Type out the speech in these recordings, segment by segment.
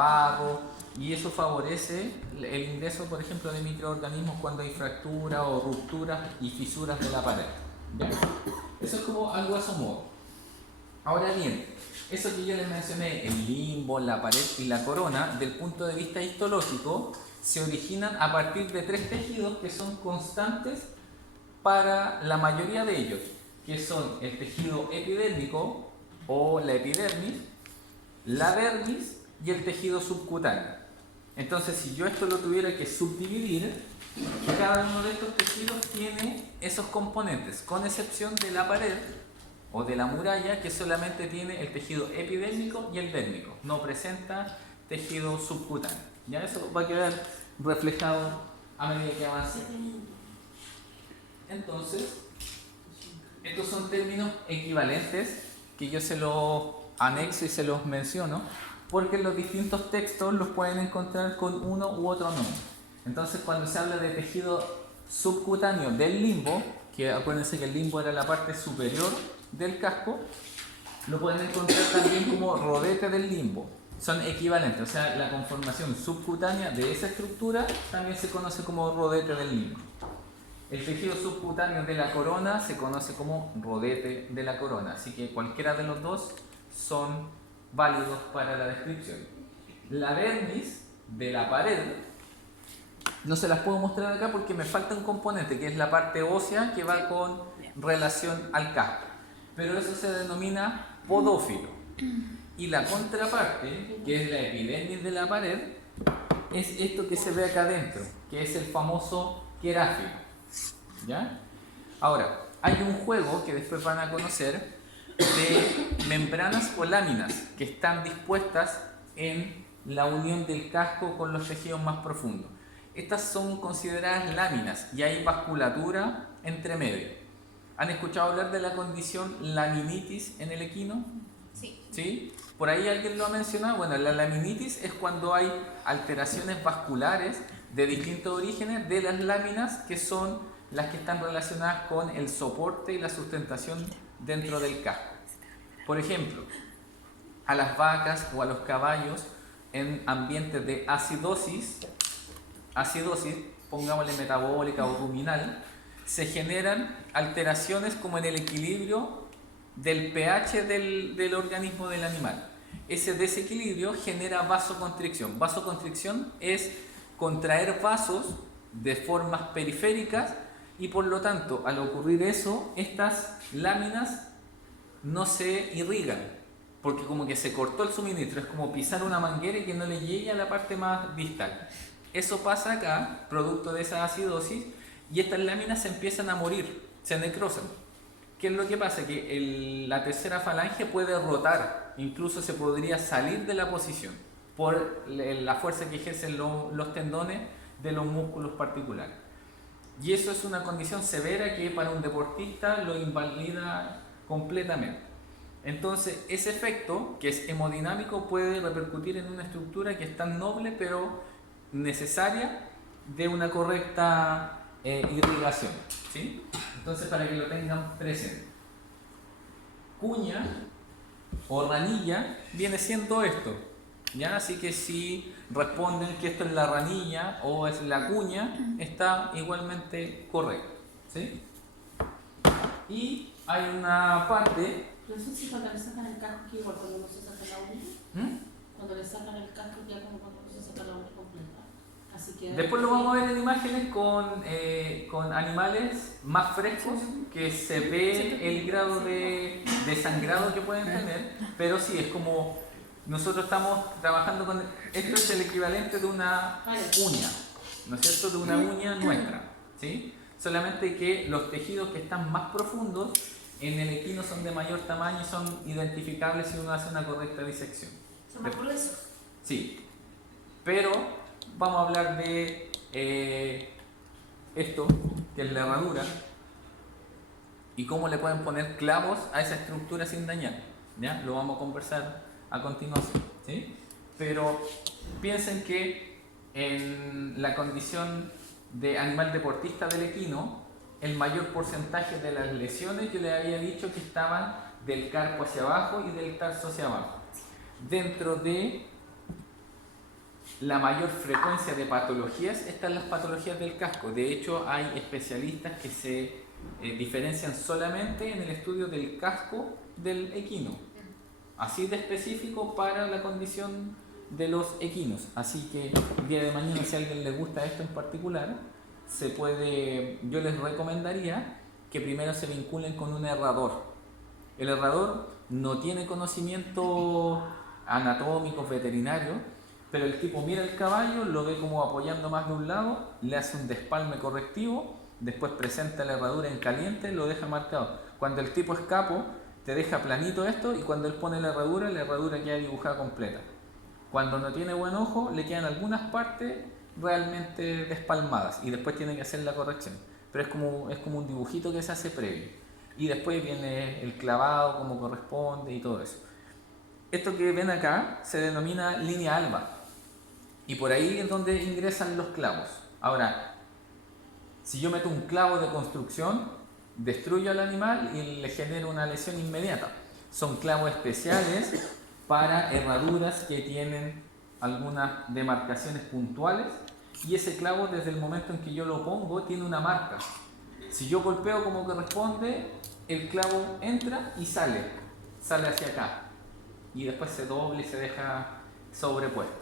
barro, y eso favorece el ingreso, por ejemplo, de microorganismos cuando hay fracturas o rupturas y fisuras de la pared. ¿Ya? Eso es como algo a su modo. Ahora bien, eso que yo les mencioné, el limbo, la pared y la corona, del punto de vista histológico, se originan a partir de tres tejidos que son constantes para la mayoría de ellos, que son el tejido epidérmico o la epidermis, la dermis y el tejido subcutáneo. Entonces, si yo esto lo tuviera que subdividir, cada uno de estos tejidos tiene esos componentes, con excepción de la pared o de la muralla, que solamente tiene el tejido epidérmico y el dérmico, no presenta tejido subcutáneo. Ya eso va a quedar reflejado a medida que avance. Entonces, estos son términos equivalentes que yo se los anexo y se los menciono, porque en los distintos textos los pueden encontrar con uno u otro nombre. Entonces, cuando se habla de tejido subcutáneo del limbo, que acuérdense que el limbo era la parte superior del casco, lo pueden encontrar también como rodete del limbo. Son equivalentes, o sea, la conformación subcutánea de esa estructura también se conoce como rodete del limbo. El tejido subcutáneo de la corona se conoce como rodete de la corona, así que cualquiera de los dos son válidos para la descripción. La dermis de la pared no se las puedo mostrar acá porque me falta un componente que es la parte ósea que va con relación al casco, pero eso se denomina podófilo. Y la contraparte, que es la epidermis de la pared, es esto que se ve acá adentro, que es el famoso queráfilo. ¿Ya? Ahora, hay un juego que después van a conocer de membranas o láminas que están dispuestas en la unión del casco con los tejidos más profundos. Estas son consideradas láminas y hay vasculatura entre medio. ¿Han escuchado hablar de la condición laminitis en el equino? Sí. ¿Sí? Por ahí alguien lo ha mencionado. Bueno, la laminitis es cuando hay alteraciones vasculares de distintos orígenes de las láminas, que son las que están relacionadas con el soporte y la sustentación dentro del casco. Por ejemplo, a las vacas o a los caballos en ambientes de acidosis, pongámosle metabólica o ruminal, se generan alteraciones como en el equilibrio del pH del organismo del animal. Ese desequilibrio genera vasoconstricción. Vasoconstricción es contraer vasos de formas periféricas y por lo tanto, al ocurrir eso, estas láminas no se irrigan, porque como que se cortó el suministro, es como pisar una manguera y que no le llegue a la parte más distal. Eso pasa acá, producto de esa acidosis, y estas láminas se empiezan a morir, se necrosan. ¿Qué es lo que pasa? Que la tercera falange puede rotar, incluso se podría salir de la posición por la fuerza que ejercen los tendones de los músculos particulares. Y eso es una condición severa que para un deportista lo invalida completamente. Entonces, ese efecto, que es hemodinámico, puede repercutir en una estructura que es tan noble pero necesaria de una correcta irrigación. ¿Sí? Entonces, para que lo tengan presente. Cuña o ranilla viene siendo esto. ¿Ya? Así que si responden que esto es la ranilla o es la cuña, está igualmente correcto. ¿Sí? Y hay una parte... No sé si cuando le sacan el casco, que igual cuando no se saca la uña, cuando le sacan el casco, ya como cuando se saca la uña completa. Así que después lo vamos a ver en imágenes con animales más frescos, que se ve el grado de sangrado que pueden tener, pero sí, es como nosotros estamos trabajando con... Esto es el equivalente de una uña, ¿no es cierto? De una uña nuestra, ¿sí? Solamente que los tejidos que están más profundos en el equino son de mayor tamaño y son identificables si uno hace una correcta disección. ¿son más gruesos? Sí, pero vamos a hablar de esto, que es la herradura, y cómo le pueden poner clavos a esa estructura sin dañar. ¿Ya? Lo vamos a conversar a continuación. ¿Sí? Pero piensen que en la condición de animal deportista del equino, el mayor porcentaje de las lesiones yo les había dicho que estaban del carpo hacia abajo y del tarso hacia abajo. Dentro de la mayor frecuencia de patologías están las patologías del casco. De hecho, hay especialistas que se diferencian solamente en el estudio del casco del equino, así de específico para la condición de los equinos. Así que el día de mañana, si a alguien le gusta esto en particular, yo les recomendaría que primero se vinculen con un herrador. El herrador no tiene conocimientos anatómicos, veterinarios, pero el tipo mira el caballo, lo ve como apoyando más de un lado, le hace un despalme correctivo, después presenta la herradura en caliente, lo deja marcado. Cuando el tipo es capo, te deja planito esto, y cuando él pone la herradura queda dibujada completa. Cuando no tiene buen ojo, le quedan algunas partes realmente despalmadas y después tiene que hacer la corrección. Pero es como un dibujito que se hace previo. Y después viene el clavado como corresponde y todo eso. Esto que ven acá se denomina línea alba. Y por ahí es donde ingresan los clavos. Ahora, si yo meto un clavo de construcción, destruyo al animal y le genero una lesión inmediata. Son clavos especiales para herraduras que tienen algunas demarcaciones puntuales, y ese clavo, desde el momento en que yo lo pongo, tiene una marca. Si yo golpeo como corresponde, el clavo entra y sale hacia acá, y después se dobla y se deja sobrepuesto.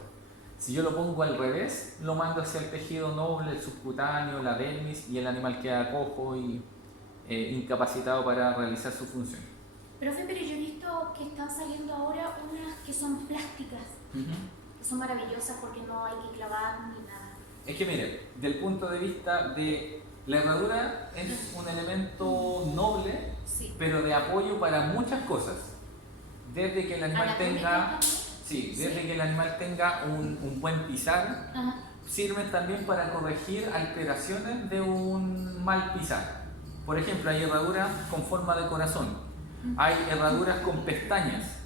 Si yo lo pongo al revés, lo mando hacia el tejido noble, el subcutáneo, la dermis, y el animal queda cojo y incapacitado para realizar su función. Profe, pero yo he visto que están saliendo ahora unas que son plásticas, que son maravillosas porque no hay que clavar ni nada. Es que mire, del punto de vista de la herradura, es un elemento noble, sí, pero de apoyo para muchas cosas. Desde que el animal tenga, desde que el animal tenga un buen pisar, sirven también para corregir alteraciones de un mal pisar. Por ejemplo, hay herraduras con forma de corazón. Hay herraduras con pestañas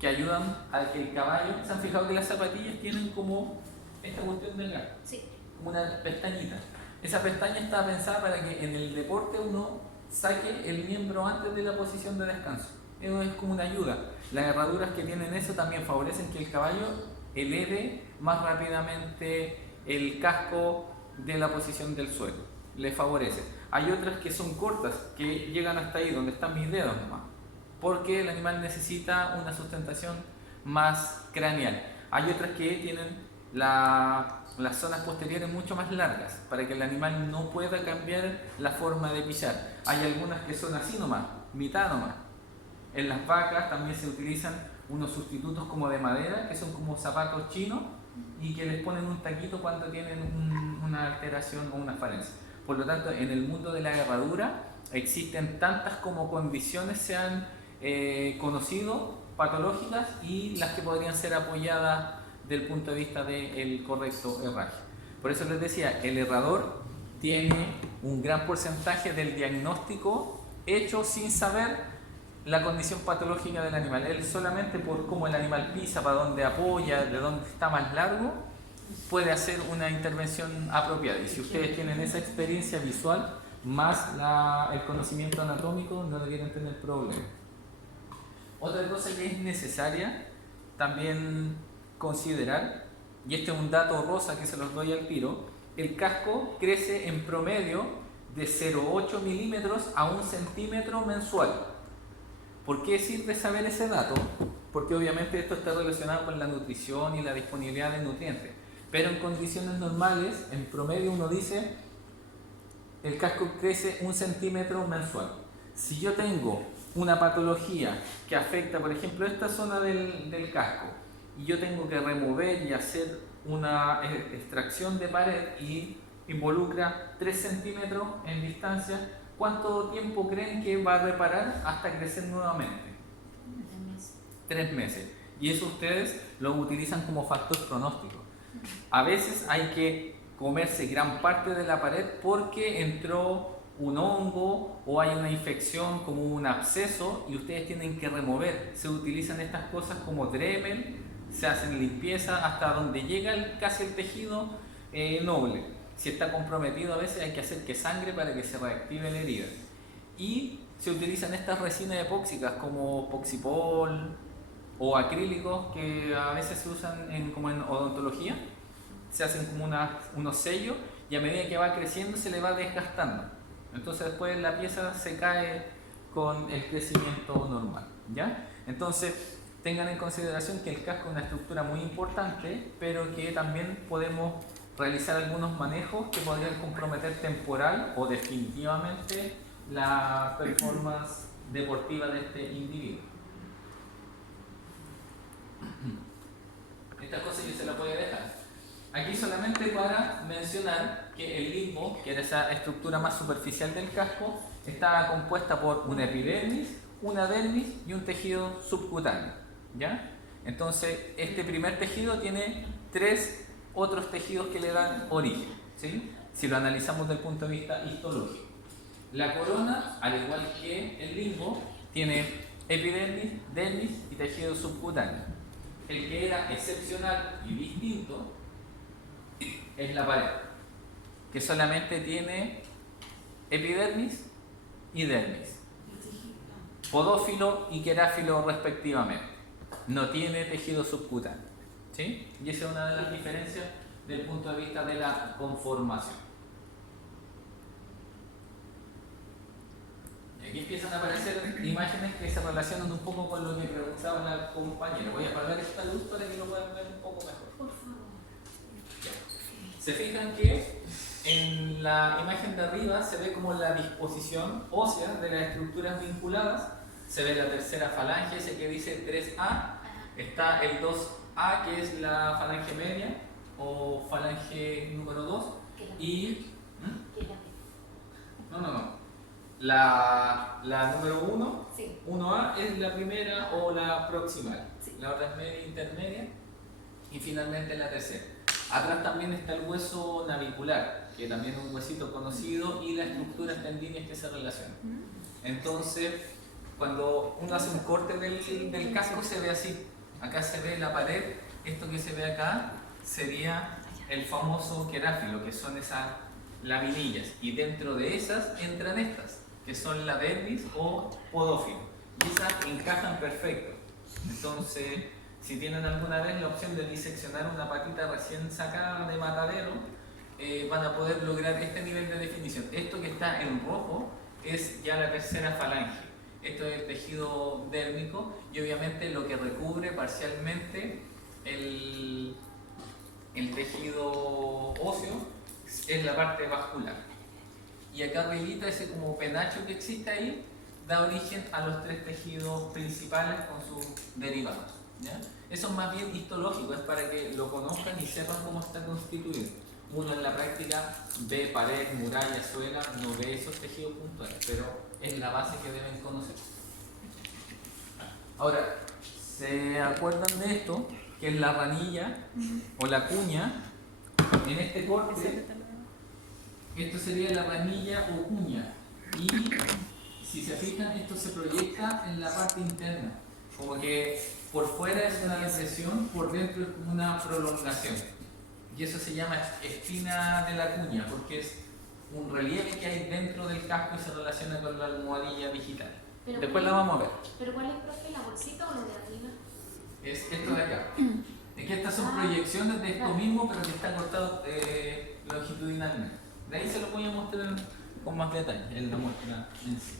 que ayudan a que el caballo... ¿Se han fijado que las zapatillas tienen como esta cuestión de acá? Sí. Como una pestañita. Esa pestaña está pensada para que en el deporte uno saque el miembro antes de la posición de descanso. Eso es como una ayuda. Las herraduras que tienen eso también favorecen que el caballo eleve más rápidamente el casco de la posición del suelo. Le favorece. Hay otras que son cortas, que llegan hasta ahí, donde están mis dedos nomás, porque el animal necesita una sustentación más craneal. Hay otras que tienen las zonas posteriores mucho más largas, para que el animal no pueda cambiar la forma de pisar. Hay algunas que son así nomás, mitad nomás. En las vacas también se utilizan unos sustitutos como de madera, que son como zapatos chinos, y que les ponen un taquito cuando tienen una alteración o una falencia. Por lo tanto, en el mundo de la herradura existen tantas como condiciones se han conocido, patológicas, y las que podrían ser apoyadas del punto de vista del correcto herraje. Por eso les decía, el herrador tiene un gran porcentaje del diagnóstico hecho sin saber la condición patológica del animal. Él solamente por cómo el animal pisa, para dónde apoya, de dónde está más largo, puede hacer una intervención apropiada. Y si ustedes tienen esa experiencia visual más el conocimiento anatómico, no deberían tener problema. Otra cosa que es necesaria también considerar, y este es un dato rosa que se los doy al tiro, el casco crece en promedio de 0,8 milímetros a 1 centímetro mensual. ¿Por qué sirve saber ese dato? Porque obviamente esto está relacionado con la nutrición y la disponibilidad de nutrientes. Pero en condiciones normales, en promedio uno dice, el casco crece 1 centímetro mensual. Si yo tengo una patología que afecta, por ejemplo, esta zona del casco, y yo tengo que remover y hacer una extracción de pared y involucra 3 centímetros en distancia, ¿cuánto tiempo creen que va a reparar hasta crecer nuevamente? 3 meses. Y eso ustedes lo utilizan como factor pronóstico. A veces hay que comerse gran parte de la pared porque entró un hongo o hay una infección como un absceso y ustedes tienen que remover. Se utilizan estas cosas como Dremel, se hacen limpieza hasta donde llega casi el tejido noble. Si está comprometido, a veces hay que hacer que sangre para que se reactive la herida. Y se utilizan estas resinas epóxicas como Poxipol o acrílicos que a veces se usan como en odontología, se hacen como unos sellos y a medida que va creciendo se le va desgastando. Entonces después la pieza se cae con el crecimiento normal, ¿ya? Entonces tengan en consideración que el casco es una estructura muy importante, pero que también podemos realizar algunos manejos que podrían comprometer temporal o definitivamente la performance deportiva de este individuo. Esta cosa yo se la voy a dejar. Aquí solamente para mencionar que el limbo, que era esa estructura más superficial del casco, está compuesta por una epidermis, una dermis y un tejido subcutáneo, ¿ya? Entonces, este primer tejido tiene 3 otros tejidos que le dan origen, ¿sí? Si lo analizamos desde el punto de vista histológico. La corona, al igual que el limbo, tiene epidermis, dermis y tejido subcutáneo. El que era excepcional y distinto es la pared, que solamente tiene epidermis y dermis, podófilo y queráfilo respectivamente. No tiene tejido subcutáneo, ¿sí? Y esa es una de las diferencias desde el punto de vista de la conformación. Y aquí empiezan a aparecer imágenes que se relacionan un poco con lo que preguntaba la compañera. Voy a apagar esta luz para que lo puedan ver un poco mejor. Por favor. Se fijan que en la imagen de arriba se ve como la disposición ósea de las estructuras vinculadas. Se ve la tercera falange, ese que dice 3A. Está el 2A, que es la falange media o falange número 2. Y... No. La número 1, sí. 1A es la primera o la proximal. Sí. La otra es media intermedia. Y finalmente la tercera. Atrás también está el hueso navicular, que también es un huesito conocido, y las estructuras tendinias que se relacionan. Entonces, cuando uno hace un corte del casco se ve así. Acá se ve la pared, esto que se ve acá sería el famoso queráfilo, que son esas laminillas, y dentro de esas entran estas, que son la dermis o podófilo, y esas encajan perfecto. Entonces, si tienen alguna vez la opción de diseccionar una patita recién sacada de matadero, van a poder lograr este nivel de definición. Esto que está en rojo es ya la tercera falange. Esto es el tejido dérmico y obviamente lo que recubre parcialmente el tejido óseo es la parte vascular. Y acá arribita ese como penacho que existe ahí da origen a los 3 tejidos principales con sus derivados, ¿ya? Eso es más bien histológico, es para que lo conozcan y sepan cómo está constituido. Uno en la práctica ve pared, muralla, suela, no ve esos tejidos puntuales, pero es la base que deben conocer. Ahora, ¿se acuerdan de esto? Que es la ranilla o la cuña. En este corte, esto sería la ranilla o cuña. Y si se fijan, esto se proyecta en la parte interna. Como que por fuera es una depresión, por dentro es como una prolongación. Y eso se llama espina de la cuña, porque es un relieve que hay dentro del casco y se relaciona con la almohadilla digital. Después la vamos a ver. ¿Pero cuál es, profe, la bolsita o lo de arriba? Es esto de acá. Es que estas son proyecciones de esto mismo, pero que está cortado longitudinalmente. De ahí se lo voy a mostrar con más detalle, en la muestra en sí.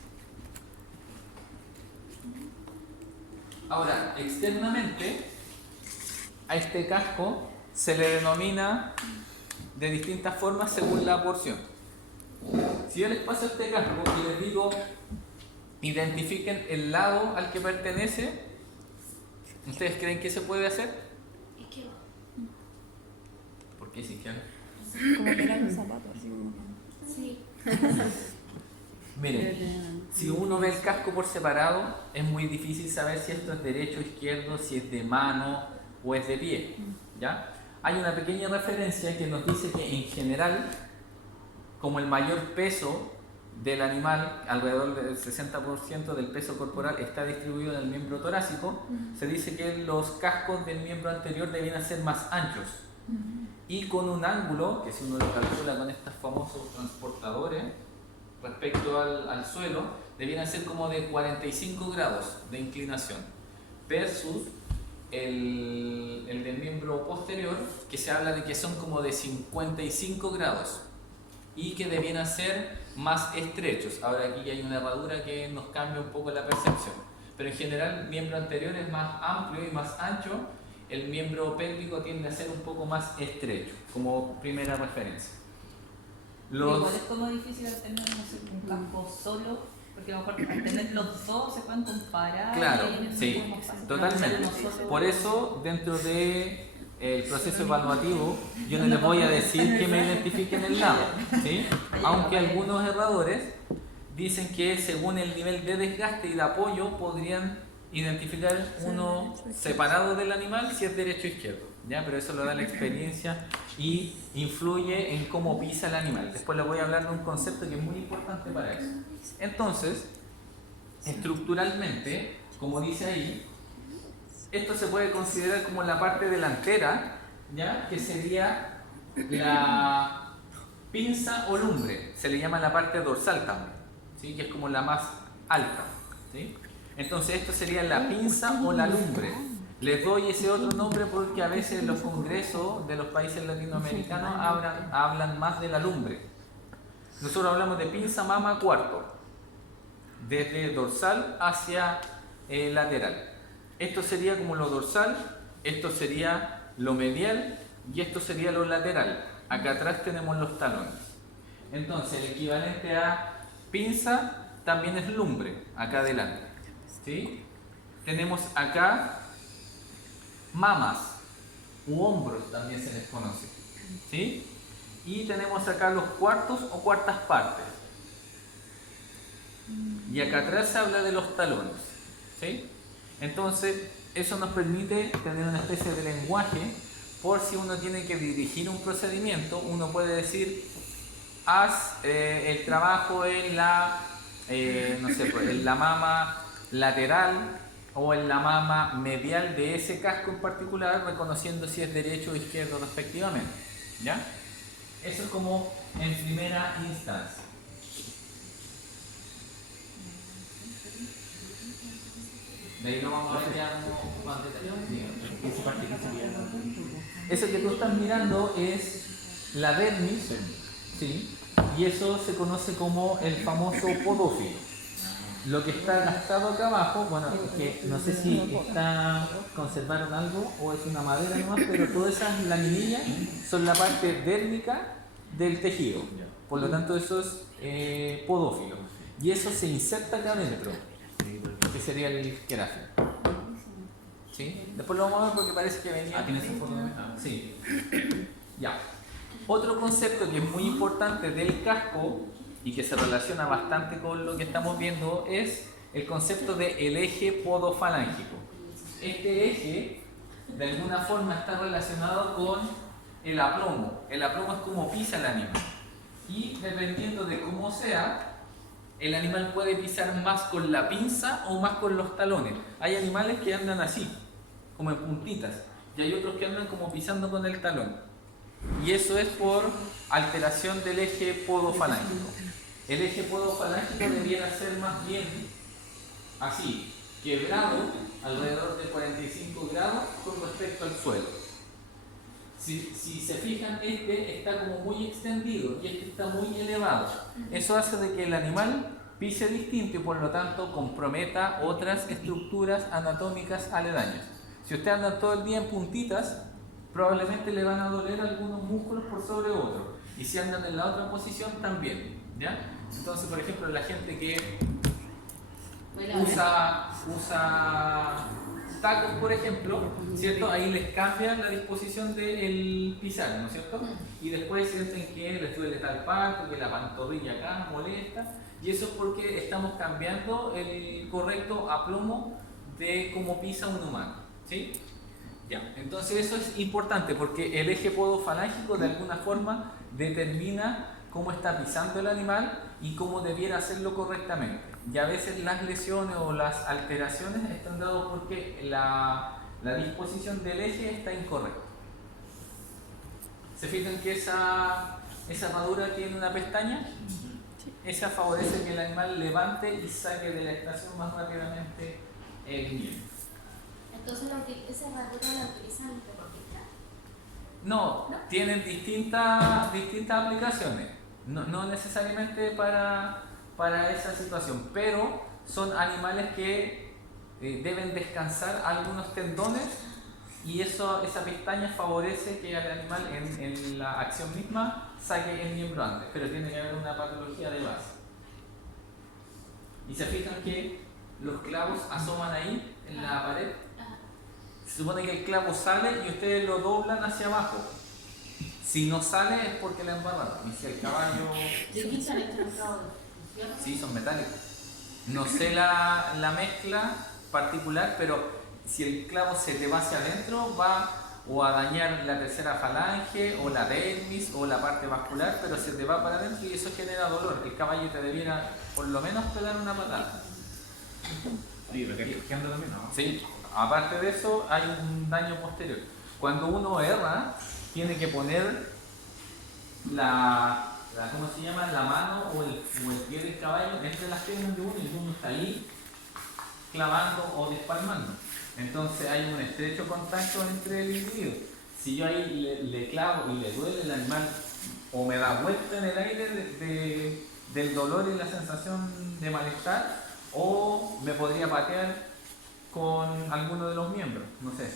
Ahora, externamente, a este casco se le denomina de distintas formas según la porción. Si yo les paso este casco y les digo, identifiquen el lado al que pertenece, ¿ustedes creen que se puede hacer? Izquierda. ¿Por qué es izquierda? Como que eran los zapatos, así como. Sí. Miren, si uno ve el casco por separado, es muy difícil saber si esto es derecho o izquierdo, si es de mano o es de pie, ¿ya? Hay una pequeña referencia que nos dice que en general, como el mayor peso del animal, alrededor del 60% del peso corporal está distribuido en el miembro torácico, se dice que los cascos del miembro anterior debían ser más anchos y con un ángulo, que si uno lo calcula con estos famosos transportadores respecto al suelo, debían ser como de 45 grados de inclinación versus el del miembro posterior, que se habla de que son como de 55 grados y que debieran ser más estrechos. Ahora aquí hay una herradura que nos cambia un poco la percepción, pero en general el miembro anterior es más amplio y más ancho, el miembro pélvico tiende a ser un poco más estrecho, como primera referencia. Igual es como difícil tener, no sé, un campo solo, porque a lo mejor al tener los dos se pueden comparar. Claro, y sí, totalmente. Por eso, dentro de el proceso evaluativo, yo no les voy a decir que me identifiquen el lado, ¿sí? Aunque algunos herradores dicen que según el nivel de desgaste y de apoyo podrían identificar uno separado del animal si es derecho o izquierdo, ¿ya? Pero eso lo da la experiencia y influye en cómo pisa el animal. Después les voy a hablar de un concepto que es muy importante para eso. Entonces, estructuralmente, como dice ahí, esto se puede considerar como la parte delantera, ¿ya? Que sería la pinza o lumbre, se le llama la parte dorsal también, ¿sí? Que es como la más alta, ¿sí? Entonces esto sería la pinza o la lumbre. Les doy ese otro nombre porque a veces en los congresos de los países latinoamericanos hablan más de la lumbre. Nosotros hablamos de pinza, mama, cuarto, desde dorsal hacia lateral. Esto sería como lo dorsal, esto sería lo medial y esto sería lo lateral. Acá atrás tenemos los talones. Entonces el equivalente a pinza también es lumbre, acá adelante, ¿sí? Tenemos acá mamas u hombros, también se les conoce, ¿sí? Y tenemos acá los cuartos o cuartas partes. Y acá atrás se habla de los talones, ¿sí? Entonces, eso nos permite tener una especie de lenguaje por si uno tiene que dirigir un procedimiento. Uno puede decir, haz el trabajo en la, no sé, pues, en la mama lateral o en la mama medial de ese casco en particular, reconociendo si es derecho o izquierdo respectivamente, ¿ya? Eso es como en primera instancia. De ahí lo vamos a ver ya más detallado. Eso que tú estás mirando es la dermis, ¿sí? Y eso se conoce como el famoso podófilo. Lo que está gastado acá abajo, bueno, que no sé si conservaron algo o es una madera nomás, pero todas esas laminillas son la parte dérmica del tejido. Por lo tanto, eso es podófilo. Y eso se inserta acá adentro, que sería el queráfilo. ¿Sí? Después lo vamos a ver porque parece que venía. ¿Tienes esa foto? Sí. Ya. Otro concepto que es muy importante del casco y que se relaciona bastante con lo que estamos viendo es el concepto del eje podofalángico. Este eje de alguna forma está relacionado con el aplomo. El aplomo es como pisa el animal. Y dependiendo de cómo sea, el animal puede pisar más con la pinza o más con los talones. Hay animales que andan así, como en puntitas, y hay otros que andan como pisando con el talón. Y eso es por alteración del eje podofalángico. El eje podofalángico debiera ser más bien así, quebrado alrededor de 45 grados con respecto al suelo. Si se fijan, este está como muy extendido y este está muy elevado. Eso hace de que el animal pise distinto y por lo tanto comprometa otras estructuras anatómicas aledañas. Si usted anda todo el día en puntitas, probablemente le van a doler algunos músculos por sobre otros. Y si andan en la otra posición, también, ¿ya? Entonces, por ejemplo, la gente que usa tacos, por ejemplo, ¿cierto? Ahí les cambia la disposición del pisar, ¿no es cierto? Y después sienten que les duele tal parte, que la pantorrilla acá molesta, y eso es porque estamos cambiando el correcto aplomo de cómo pisa un humano, ¿sí? Ya, entonces eso es importante porque el eje podofalángico de alguna forma determina cómo está pisando el animal y cómo debiera hacerlo correctamente. Y a veces las lesiones o las alteraciones están dadas porque la disposición del eje está incorrecta. ¿Se fijan que esa herradura tiene una pestaña? Esa favorece que el animal levante y saque de la estación más rápidamente el miembro. Entonces esa herradura la utilizan los deportistas. No, ¿No? tienen distintas aplicaciones, no necesariamente para esa situación, pero son animales que deben descansar algunos tendones y esa pestaña favorece que al animal en la acción misma saque el miembro antes, pero tiene que haber una patología de base. Y se fijan que los clavos asoman ahí en la pared. Ajá. Se supone que el clavo sale y ustedes lo doblan hacia abajo. Si no sale es porque la embarraron. Y si el caballo... ¿De qué sale este mercado de fierro? Sí, son metálicos. No sé la mezcla particular, pero si el clavo se te va hacia adentro, va o a dañar la tercera falange, o la dermis, o la parte vascular, pero se te va para adentro y eso genera dolor. El caballo te debiera por lo menos pegar una patada. Sí, lo que es cojeando también, ¿no? Sí, aparte de eso hay un daño posterior. Cuando uno erra, tiene que poner ¿cómo se llama? La mano o el pie del caballo entre las piernas de uno y uno está ahí clavando o despalmando. Entonces hay un estrecho contacto entre el individuo. Si yo ahí le clavo y le duele, el animal o me da vuelta en el aire del dolor y la sensación de malestar, o me podría patear con alguno de los miembros, no sé.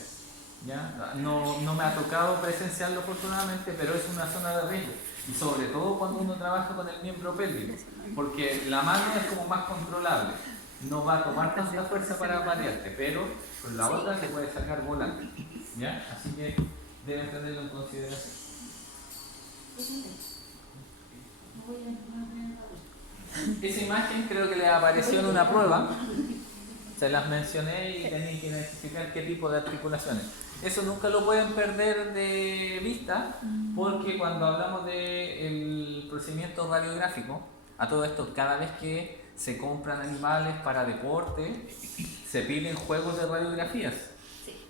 ¿Ya? No me ha tocado presenciarlo afortunadamente, pero es una zona de riesgo. Y sobre todo cuando uno trabaja con el miembro pélvico, porque la mano es como más controlable. No va a tomar tanta fuerza para patearte, pero con la otra te puede sacar volando. ¿Ya? Así que deben tenerlo en consideración. Esa imagen creo que les apareció en una prueba. Se las mencioné y tenéis que identificar qué tipo de articulaciones. Eso nunca lo pueden perder de vista, porque cuando hablamos del procedimiento radiográfico, a todo esto, cada vez que se compran animales para deporte, se piden juegos de radiografías.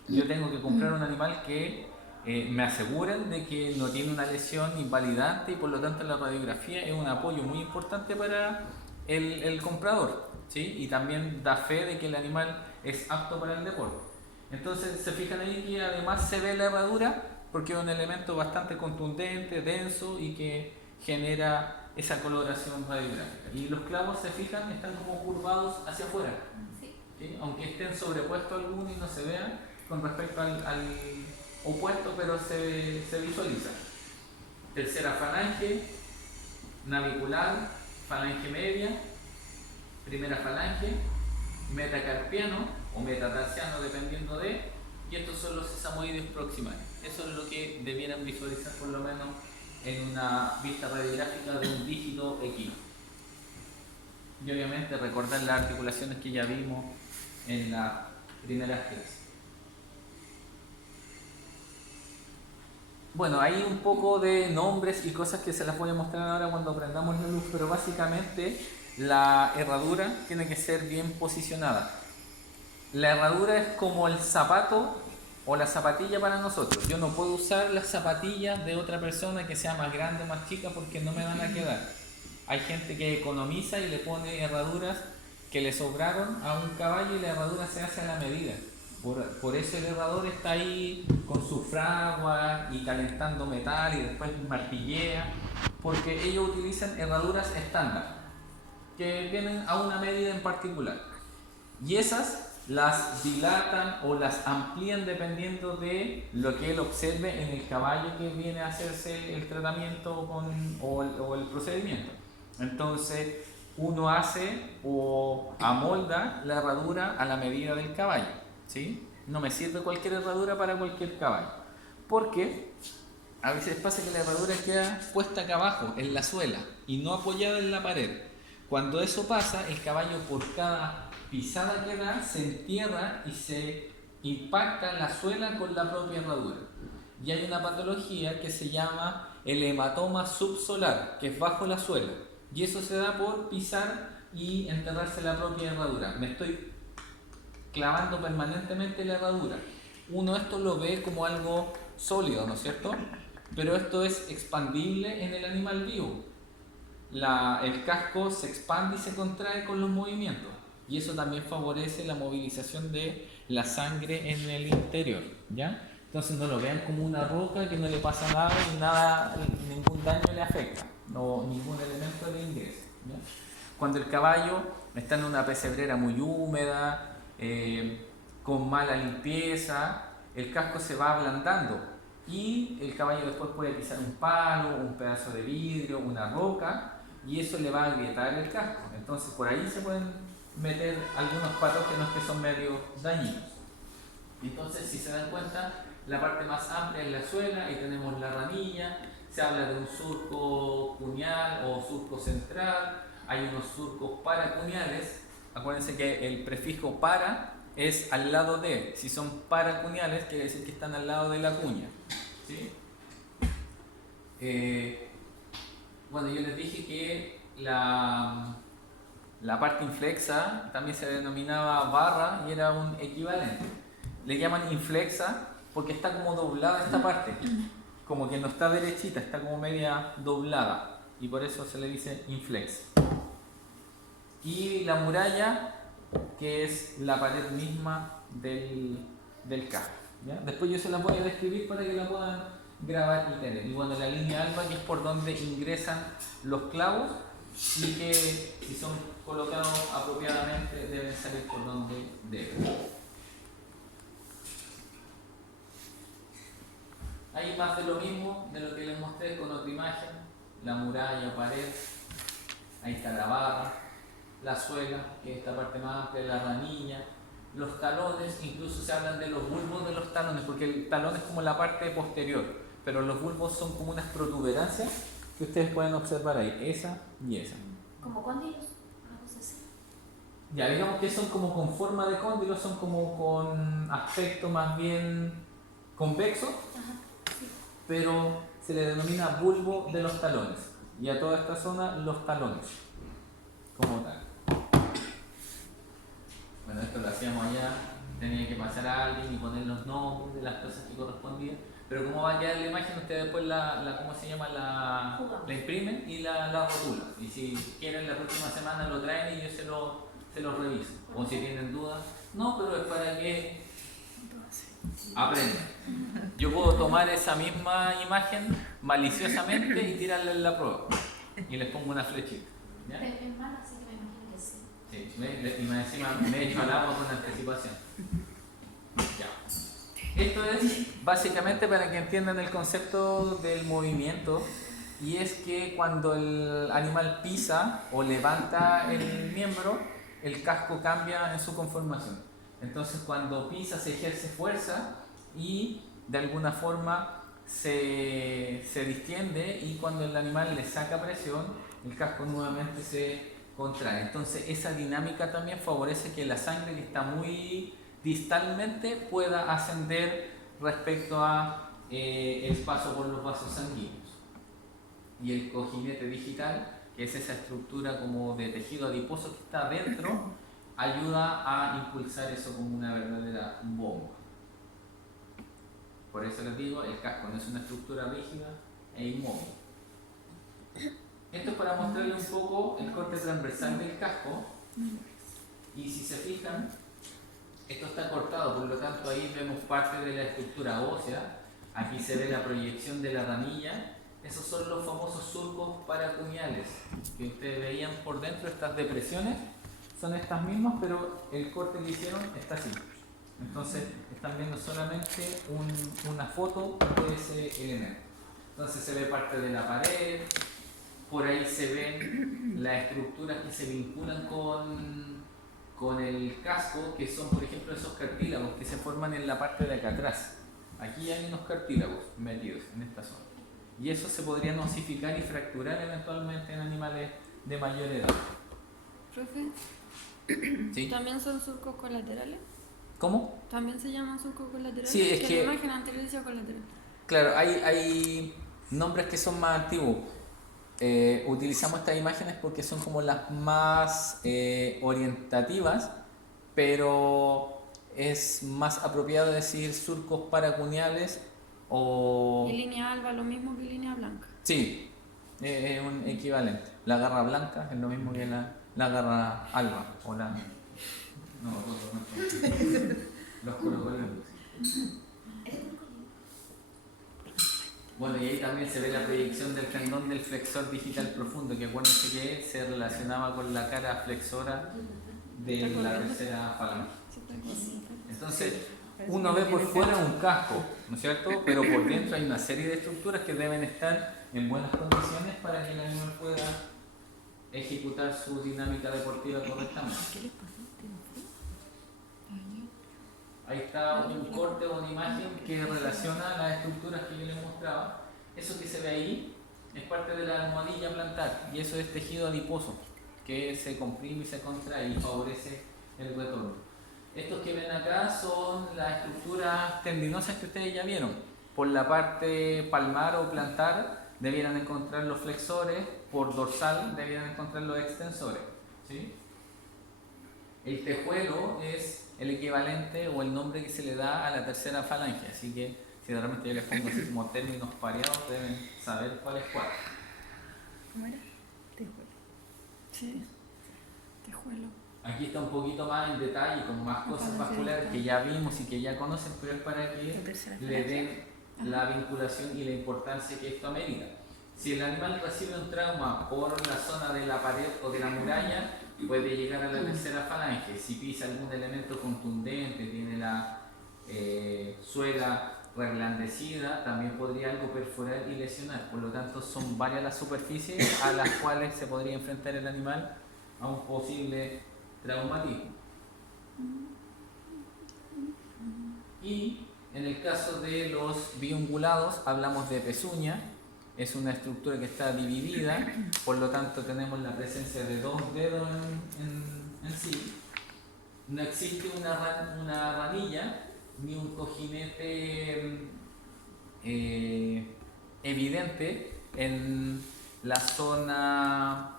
Yo tengo que comprar un animal que me aseguren de que no tiene una lesión invalidante y por lo tanto la radiografía es un apoyo muy importante para el comprador, ¿sí? Y también da fe de que el animal es apto para el deporte. Entonces se fijan ahí que además se ve la herradura porque es un elemento bastante contundente, denso y que genera esa coloración radiográfica. Y los clavos, se fijan, están como curvados hacia afuera, ¿sí? Aunque estén sobrepuestos algunos y no se vean con respecto al opuesto, pero se visualiza. Tercera falange, navicular, falange media, primera falange, metacarpiano o metatarsiano dependiendo y estos son los sesamoides proximales. Eso es lo que debieran visualizar por lo menos en una vista radiográfica de un dígito equino. Y obviamente recordar las articulaciones que ya vimos en las primeras clases. Bueno, hay un poco de nombres y cosas que se las voy a mostrar ahora cuando prendamos la luz, pero básicamente la herradura tiene que ser bien posicionada. La herradura es como el zapato o la zapatilla para nosotros. Yo no puedo usar las zapatillas de otra persona que sea más grande o más chica porque no me van a quedar. Hay gente que economiza y le pone herraduras que le sobraron a un caballo y la herradura se hace a la medida. Por eso el herrador está ahí con su fragua y calentando metal y después martillea, porque ellos utilizan herraduras estándar que vienen a una medida en particular y esas las dilatan o las amplían dependiendo de lo que él observe en el caballo que viene a hacerse el tratamiento o el procedimiento. Entonces uno hace o amolda la herradura a la medida del caballo, ¿sí? No me sirve cualquier herradura para cualquier caballo, porque a veces pasa que la herradura queda puesta acá abajo en la suela y no apoyada en la pared. Cuando eso pasa, el caballo por cada pisada que da se entierra y se impacta la suela con la propia herradura. Y hay una patología que se llama el hematoma subsolar, que es bajo la suela. Y eso se da por pisar y enterrarse la propia herradura. Me estoy clavando permanentemente la herradura. Uno esto lo ve como algo sólido, ¿no es cierto? Pero esto es expandible en el animal vivo. El casco se expande y se contrae con los movimientos y eso también favorece la movilización de la sangre en el interior, ¿ya? Entonces no lo vean como una roca que no le pasa nada y nada, ningún daño le afecta, no, ningún elemento le ingresa, ¿ya? Cuando el caballo está en una pesebrera muy húmeda, con mala limpieza, el casco se va ablandando y el caballo después puede pisar un palo, un pedazo de vidrio, una roca, y eso le va a agrietar el casco. Entonces por ahí se pueden meter algunos patógenos que son medio dañinos. Entonces, si se dan cuenta, la parte más amplia es la suela, ahí tenemos la ranilla, se habla de un surco cuneal o surco central, hay unos surcos paracuneales. Acuérdense que el prefijo para es al lado de, si son paracuneales quiere decir que están al lado de la cuña, ¿sí? Bueno, yo les dije que la parte inflexa también se denominaba barra y era un equivalente. Le llaman inflexa porque está como doblada esta parte, como que no está derechita, está como media doblada y por eso se le dice inflexa. Y la muralla, que es la pared misma del casco, ¿ya? Después yo se la voy a describir para que la puedan grabar y tener. Y bueno, la línea alba, que es por donde ingresan los clavos y que si son colocados apropiadamente deben salir por donde deben. Hay más de lo mismo de lo que les mostré con otra imagen: la muralla, pared, ahí está la barra, la suela, que es esta parte más amplia, la ranilla, los talones. Incluso se hablan de los bulbos de los talones, porque el talón es como la parte posterior, pero los bulbos son como unas protuberancias que ustedes pueden observar ahí, esa y esa. Como cóndilos, una cosa así. Ya, digamos que son como con forma de cóndilo, son como con aspecto más bien convexo, pero se le denomina bulbo de los talones, y a toda esta zona los talones, como tal. Bueno, esto lo hacíamos allá, tenía que pasar a alguien y poner los nombres de las cosas que correspondían, pero como va a quedar la imagen, ustedes después ¿cómo se llama? La imprimen y la rotulan, y si quieren la próxima semana lo traen y yo se lo reviso, o si tienen dudas, no, pero es para que aprendan. Yo puedo tomar esa misma imagen maliciosamente y tirarla en la prueba y les pongo una flechita, ¿ya? Es malo, así que me imagino que sí. Sí, y encima me he hecho al agua con anticipación. Ya. Esto es básicamente para que entiendan el concepto del movimiento, y es que cuando el animal pisa o levanta el miembro, el casco cambia en su conformación. Entonces cuando pisa se ejerce fuerza y de alguna forma se distiende, y cuando el animal le saca presión, el casco nuevamente se contrae. Entonces esa dinámica también favorece que la sangre, que está muy distalmente, pueda ascender respecto a el paso por los vasos sanguíneos. Y el cojinete digital, que es esa estructura como de tejido adiposo que está dentro, ayuda a impulsar eso como una verdadera bomba. Por eso les digo, el casco no es una estructura rígida e inmóvil. Esto es para mostrarles un poco el corte transversal del casco, y si se fijan, esto está cortado, por lo tanto ahí vemos parte de la estructura ósea. Aquí se ve la proyección de la ranilla. Esos son los famosos surcos paracuneales que ustedes veían por dentro. Estas depresiones son estas mismas, pero el corte que hicieron está así. Entonces están viendo solamente una foto de ese elemento. Entonces se ve parte de la pared, por ahí se ven las estructuras que se vinculan con el casco, que son, por ejemplo, esos cartílagos que se forman en la parte de acá atrás. Aquí hay unos cartílagos metidos en esta zona, y eso se podría osificar y fracturar eventualmente en animales de mayor edad. Profe, ¿Sí? ¿también son surcos colaterales? ¿Cómo? ¿También se llaman surcos colaterales? Sí, es que la imagen anterior decía colateral. claro, hay nombres que son más antiguos. Utilizamos estas imágenes porque son como las más orientativas, pero es más apropiado decir surcos paracuneales o... ¿Y línea alba lo mismo que línea blanca? Sí, es un equivalente. La garra blanca es lo mismo que la garra alba o la... No. Los corocolinos. Bueno, y ahí también se ve la proyección del tendón del flexor digital profundo, que acuérdense que se relacionaba con la cara flexora de la tercera falange. Entonces, uno ve por fuera un casco, ¿no es cierto? Pero por dentro hay una serie de estructuras que deben estar en buenas condiciones para que el animal pueda ejecutar su dinámica deportiva correctamente. Ahí está un corte o una imagen que relaciona las estructuras que yo les mostraba. Eso que se ve ahí es parte de la almohadilla plantar y eso es tejido adiposo que se comprime y se contrae y favorece el retorno. Estos que ven acá son las estructuras tendinosas que ustedes ya vieron. Por la parte palmar o plantar debieran encontrar los flexores, por dorsal debieran encontrar los extensores, ¿sí? El tejuelo es el equivalente o el nombre que se le da a la tercera falange, así que si de repente yo les pongo así como términos pareados deben saber cuál es cuál. ¿Cómo era? Tejuelo. Sí, tejuelo. Aquí está un poquito más en detalle, con más cosas vasculares que ya vimos y que ya conocen, pero es para que le den la vinculación y la importancia que esto amerita. Si el animal recibe un trauma por la zona de la pared o de la muralla, puede llegar a la tercera falange. Si pisa algún elemento contundente, tiene la suela reblandecida, también podría algo perforar y lesionar. Por lo tanto, son varias las superficies a las cuales se podría enfrentar el animal a un posible traumatismo. Y en el caso de los biungulados, hablamos de pezuña. Es una estructura que está dividida, por lo tanto tenemos la presencia de dos dedos en sí. No existe una ranilla ni un cojinete evidente en la zona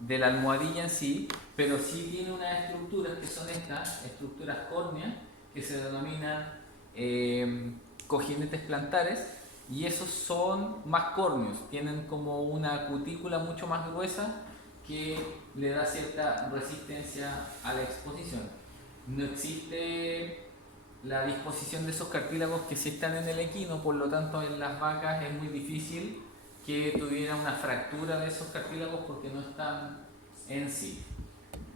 de la almohadilla en sí, pero sí tiene unas estructuras que son estas estructuras córneas que se denominan cojinetes plantares. Y esos son más córneos, tienen como una cutícula mucho más gruesa que le da cierta resistencia a la exposición. No existe la disposición de esos cartílagos que sí están en el equino, por lo tanto en las vacas es muy difícil que tuviera una fractura de esos cartílagos porque no están en sí.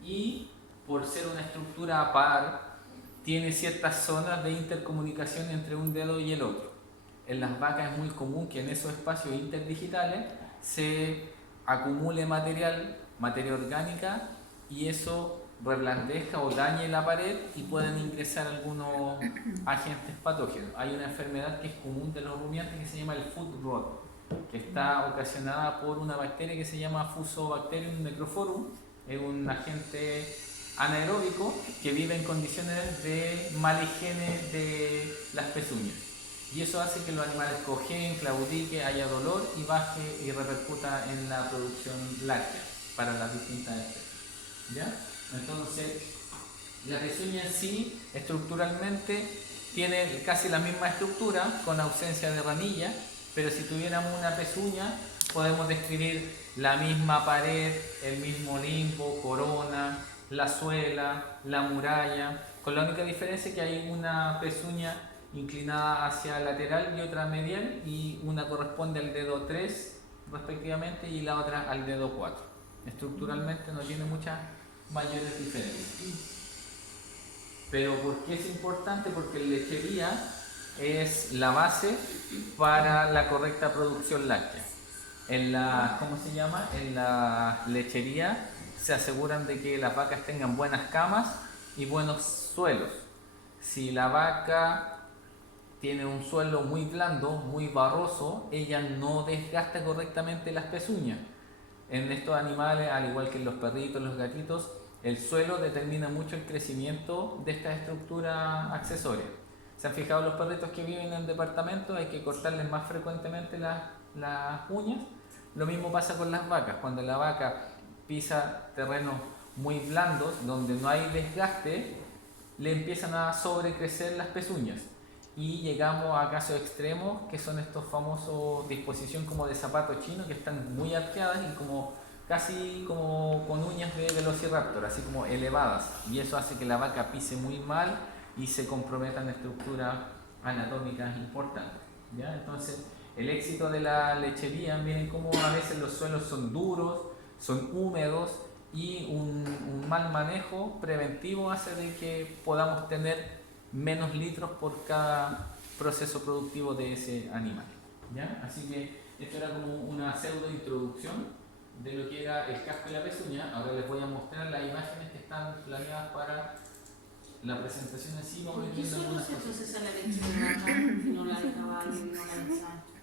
Y por ser una estructura par, tiene ciertas zonas de intercomunicación entre un dedo y el otro. En las vacas es muy común que en esos espacios interdigitales se acumule materia orgánica, y eso reblandezca o dañe la pared y pueden ingresar algunos agentes patógenos. Hay una enfermedad que es común de los rumiantes que se llama el foot rot, que está ocasionada por una bacteria que se llama Fusobacterium necrophorum. Es un agente anaeróbico que vive en condiciones de mala higiene de las pezuñas. Y eso hace que los animales cojeen, claudique, haya dolor y baje y repercuta en la producción láctea para las distintas especies. ¿Ya? Entonces, la pezuña en sí, estructuralmente, tiene casi la misma estructura, con ausencia de ranilla, pero si tuviéramos una pezuña, podemos describir la misma pared, el mismo limbo, corona, la suela, la muralla, con la única diferencia que hay una pezuña inclinada hacia lateral y otra medial, y una corresponde al dedo 3 respectivamente y la otra al dedo 4. Estructuralmente no tiene muchas mayores diferencias. Pero ¿por qué es importante? Porque la lechería es la base para la correcta producción láctea. En la, ¿cómo se llama? En la lechería se aseguran de que las vacas tengan buenas camas y buenos suelos. Si la vaca tiene un suelo muy blando, muy barroso, ella no desgasta correctamente las pezuñas. En estos animales, al igual que en los perritos, los gatitos, el suelo determina mucho el crecimiento de esta estructura accesoria. ¿Se han fijado los perritos que viven en departamentos? Hay que cortarles más frecuentemente las uñas. Lo mismo pasa con las vacas. Cuando la vaca pisa terrenos muy blandos, donde no hay desgaste, le empiezan a sobrecrecer las pezuñas. Y llegamos a casos extremos, que son estos famosos disposición como de zapatos chinos, que están muy arqueadas y como casi como con uñas de velociraptor, así como elevadas. Y eso hace que la vaca pise muy mal y se comprometan estructuras anatómicas importantes, ¿ya? Entonces, el éxito de la lechería, miren cómo a veces los suelos son duros, son húmedos y un mal manejo preventivo hace de que podamos tener menos litros por cada proceso productivo de ese animal, ¿ya? Así que esto era como una pseudo introducción de lo que era el casco y la pezuña. Ahora les voy a mostrar las imágenes que están planeadas para la presentación en sí. ¿Por qué solo se procesa la leche de vaca y no la de caballo y no la de chancho?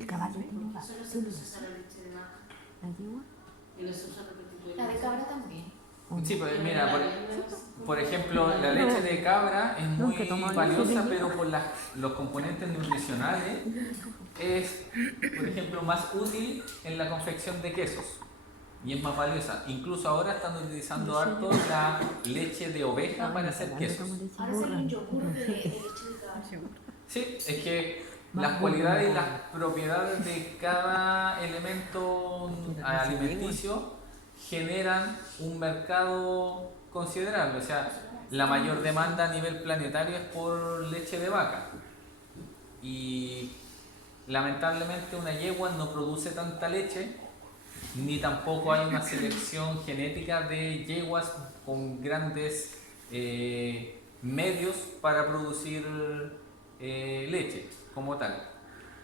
El caballo. ¿Por qué solo se procesa la leche de vaca La yegua. y no se usa repetidor? La de cabra también. Sí, pues mira, por ejemplo, la leche de cabra es muy valiosa, pero por los componentes nutricionales es, por ejemplo, más útil en la confección de quesos y es más valiosa. Incluso ahora están utilizando harto la leche de oveja para hacer quesos. Ahora sale un yogur de leche de cabra. Sí, es que las cualidades y las propiedades de cada elemento alimenticio generan un mercado considerable. O sea, la mayor demanda a nivel planetario es por leche de vaca. Y lamentablemente una yegua no produce tanta leche, ni tampoco hay una selección genética de yeguas con grandes medios para producir leche como tal.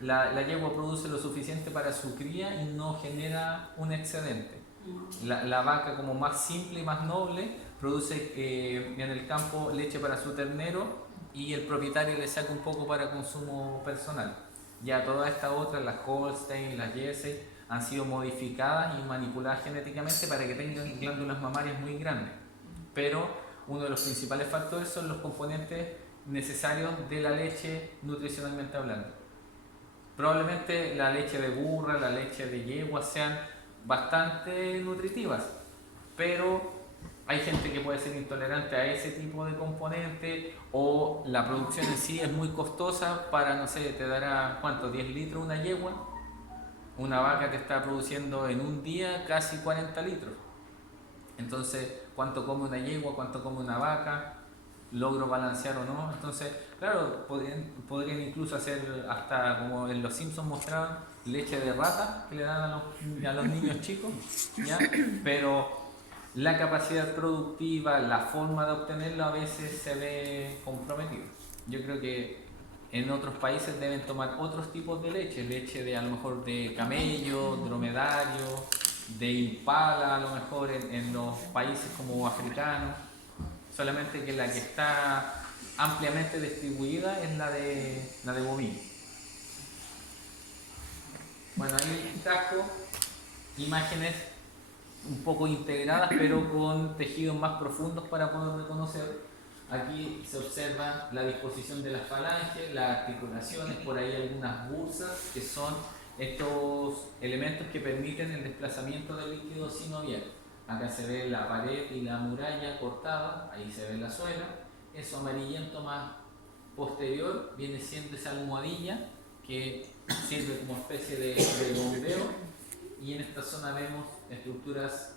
La yegua produce lo suficiente para su cría y no genera un excedente. La vaca, como más simple y más noble, produce en el campo leche para su ternero y el propietario le saca un poco para consumo personal. Ya todas estas otras, las Holstein, las Jersey, han sido modificadas y manipuladas genéticamente para que tengan glándulas mamarias muy grandes. Pero uno de los principales factores son los componentes necesarios de la leche nutricionalmente hablando. Probablemente la leche de burra, la leche de yegua sean bastante nutritivas, pero hay gente que puede ser intolerante a ese tipo de componente o la producción en sí es muy costosa para, no sé, te dará, ¿cuánto? 10 litros una yegua. Una vaca te está produciendo en un día casi 40 litros. Entonces, ¿cuánto come una yegua? ¿Cuánto come una vaca? ¿Logro balancear o no? Entonces, claro, podrían incluso hacer hasta como en Los Simpsons mostraban leche de rata que le dan a los niños chicos, ¿ya? Pero la capacidad productiva, la forma de obtenerlo a veces se ve comprometido. Yo creo que en otros países deben tomar otros tipos de leche de a lo mejor de camello, dromedario, de impala a lo mejor en los países como africanos, solamente que la que está ampliamente distribuida es la de bovino. Bueno, ahí trajo imágenes un poco integradas, pero con tejidos más profundos para poder reconocer. Aquí se observa la disposición de las falanges, las articulaciones, por ahí algunas bursas, que son estos elementos que permiten el desplazamiento del líquido sinovial. Acá se ve la pared y la muralla cortada, ahí se ve la suela. Eso amarillento más posterior viene siendo esa almohadilla que sirve como especie de bombeo, y en esta zona vemos estructuras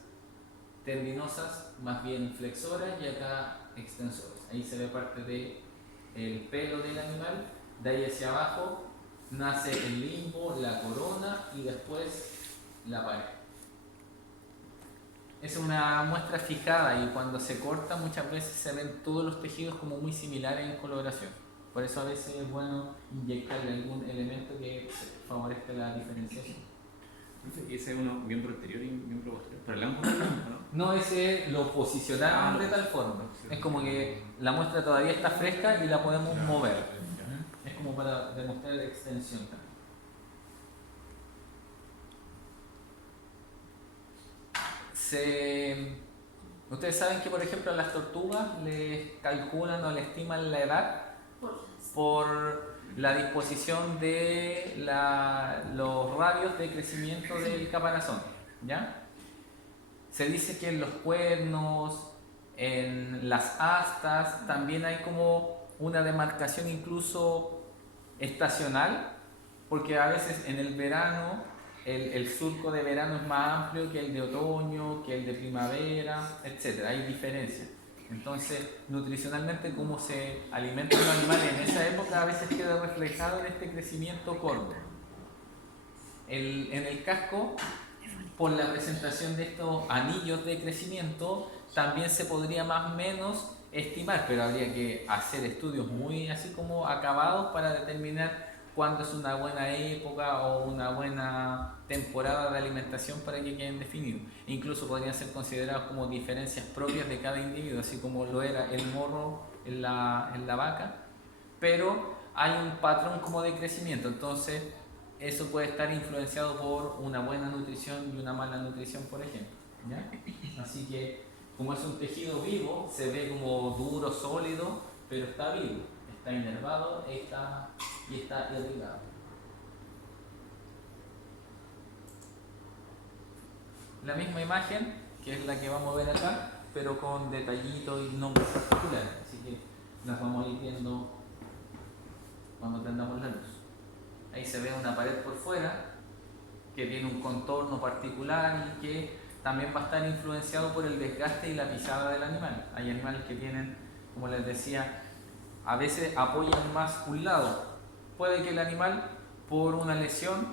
tendinosas más bien flexoras y acá extensoras. Ahí se ve parte del pelo del animal, de ahí hacia abajo nace el limbo, la corona y después la pared. Es una muestra fijada y cuando se corta muchas veces se ven todos los tejidos como muy similares en coloración. Por eso a veces es bueno inyectarle algún elemento que favorezca la diferenciación. Ese es uno miembro anterior y miembro posterior. Pero el ángulo ¿no? No, ese lo posicionaron de tal forma. Es como que la muestra todavía está fresca y la podemos mover. Es como para demostrar la extensión también. Ustedes saben que, por ejemplo, a las tortugas les calculan o les estiman la edad por la disposición de los radios de crecimiento del caparazón, ¿ya? Se dice que en los cuernos, en las astas, también hay como una demarcación incluso estacional, porque a veces en el verano el surco de verano es más amplio que el de otoño, que el de primavera, etc. Hay diferencias. Entonces, nutricionalmente, cómo se alimentan los animales en esa época a veces queda reflejado en este crecimiento corto. En el casco, por la presentación de estos anillos de crecimiento, también se podría más o menos estimar, pero habría que hacer estudios muy así como acabados para determinar cuándo es una buena época o una buena temporada de alimentación para que queden definidos. Incluso podrían ser considerados como diferencias propias de cada individuo, así como lo era el morro en la vaca, pero hay un patrón como de crecimiento, entonces eso puede estar influenciado por una buena nutrición y una mala nutrición, por ejemplo, ¿ya? Así que como es un tejido vivo, se ve como duro, sólido, pero está vivo, está inervado y está irrigado. La misma imagen, que es la que vamos a ver acá, pero con detallitos y nombres particulares, así que las vamos a ir viendo cuando prendamos la luz. Ahí se ve una pared por fuera que tiene un contorno particular y que también va a estar influenciado por el desgaste y la pisada del animal. Hay animales que tienen, como les decía, a veces apoyan más un lado. Puede que el animal, por una lesión,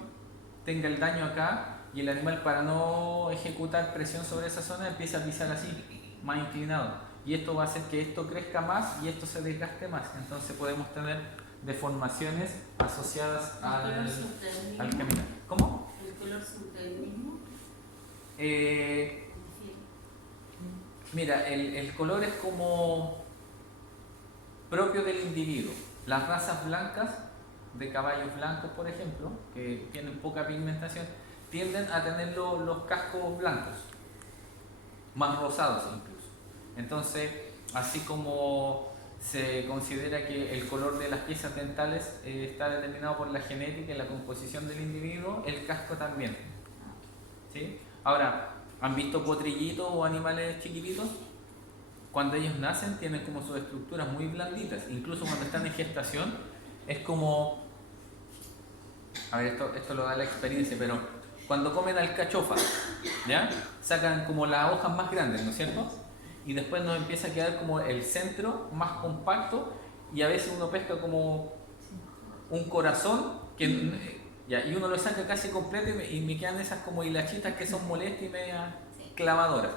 tenga el daño acá y el animal, para no ejecutar presión sobre esa zona, empieza a pisar así, más inclinado. Y esto va a hacer que esto crezca más y esto se desgaste más. Entonces podemos tener deformaciones asociadas al caminar. ¿Cómo? ¿El color siempre el mismo? Mira, el color es como propio del individuo. Las razas blancas, de caballos blancos por ejemplo, que tienen poca pigmentación, tienden a tener los cascos blancos, más rosados incluso. Entonces, así como se considera que el color de las piezas dentales está determinado por la genética y la composición del individuo, el casco también, ¿sí? Ahora, ¿han visto potrillitos o animales chiquititos? Cuando ellos nacen tienen como sus estructuras muy blanditas, incluso cuando están en gestación es como, a ver, esto lo da la experiencia, pero cuando comen alcachofa, ¿ya? Sacan como las hojas más grandes, ¿no es cierto? Y después nos empieza a quedar como el centro más compacto y a veces uno pesca como un corazón que... Ya, y uno lo saca casi completo y me quedan esas como hilachitas que son molestas y medias clavadoras.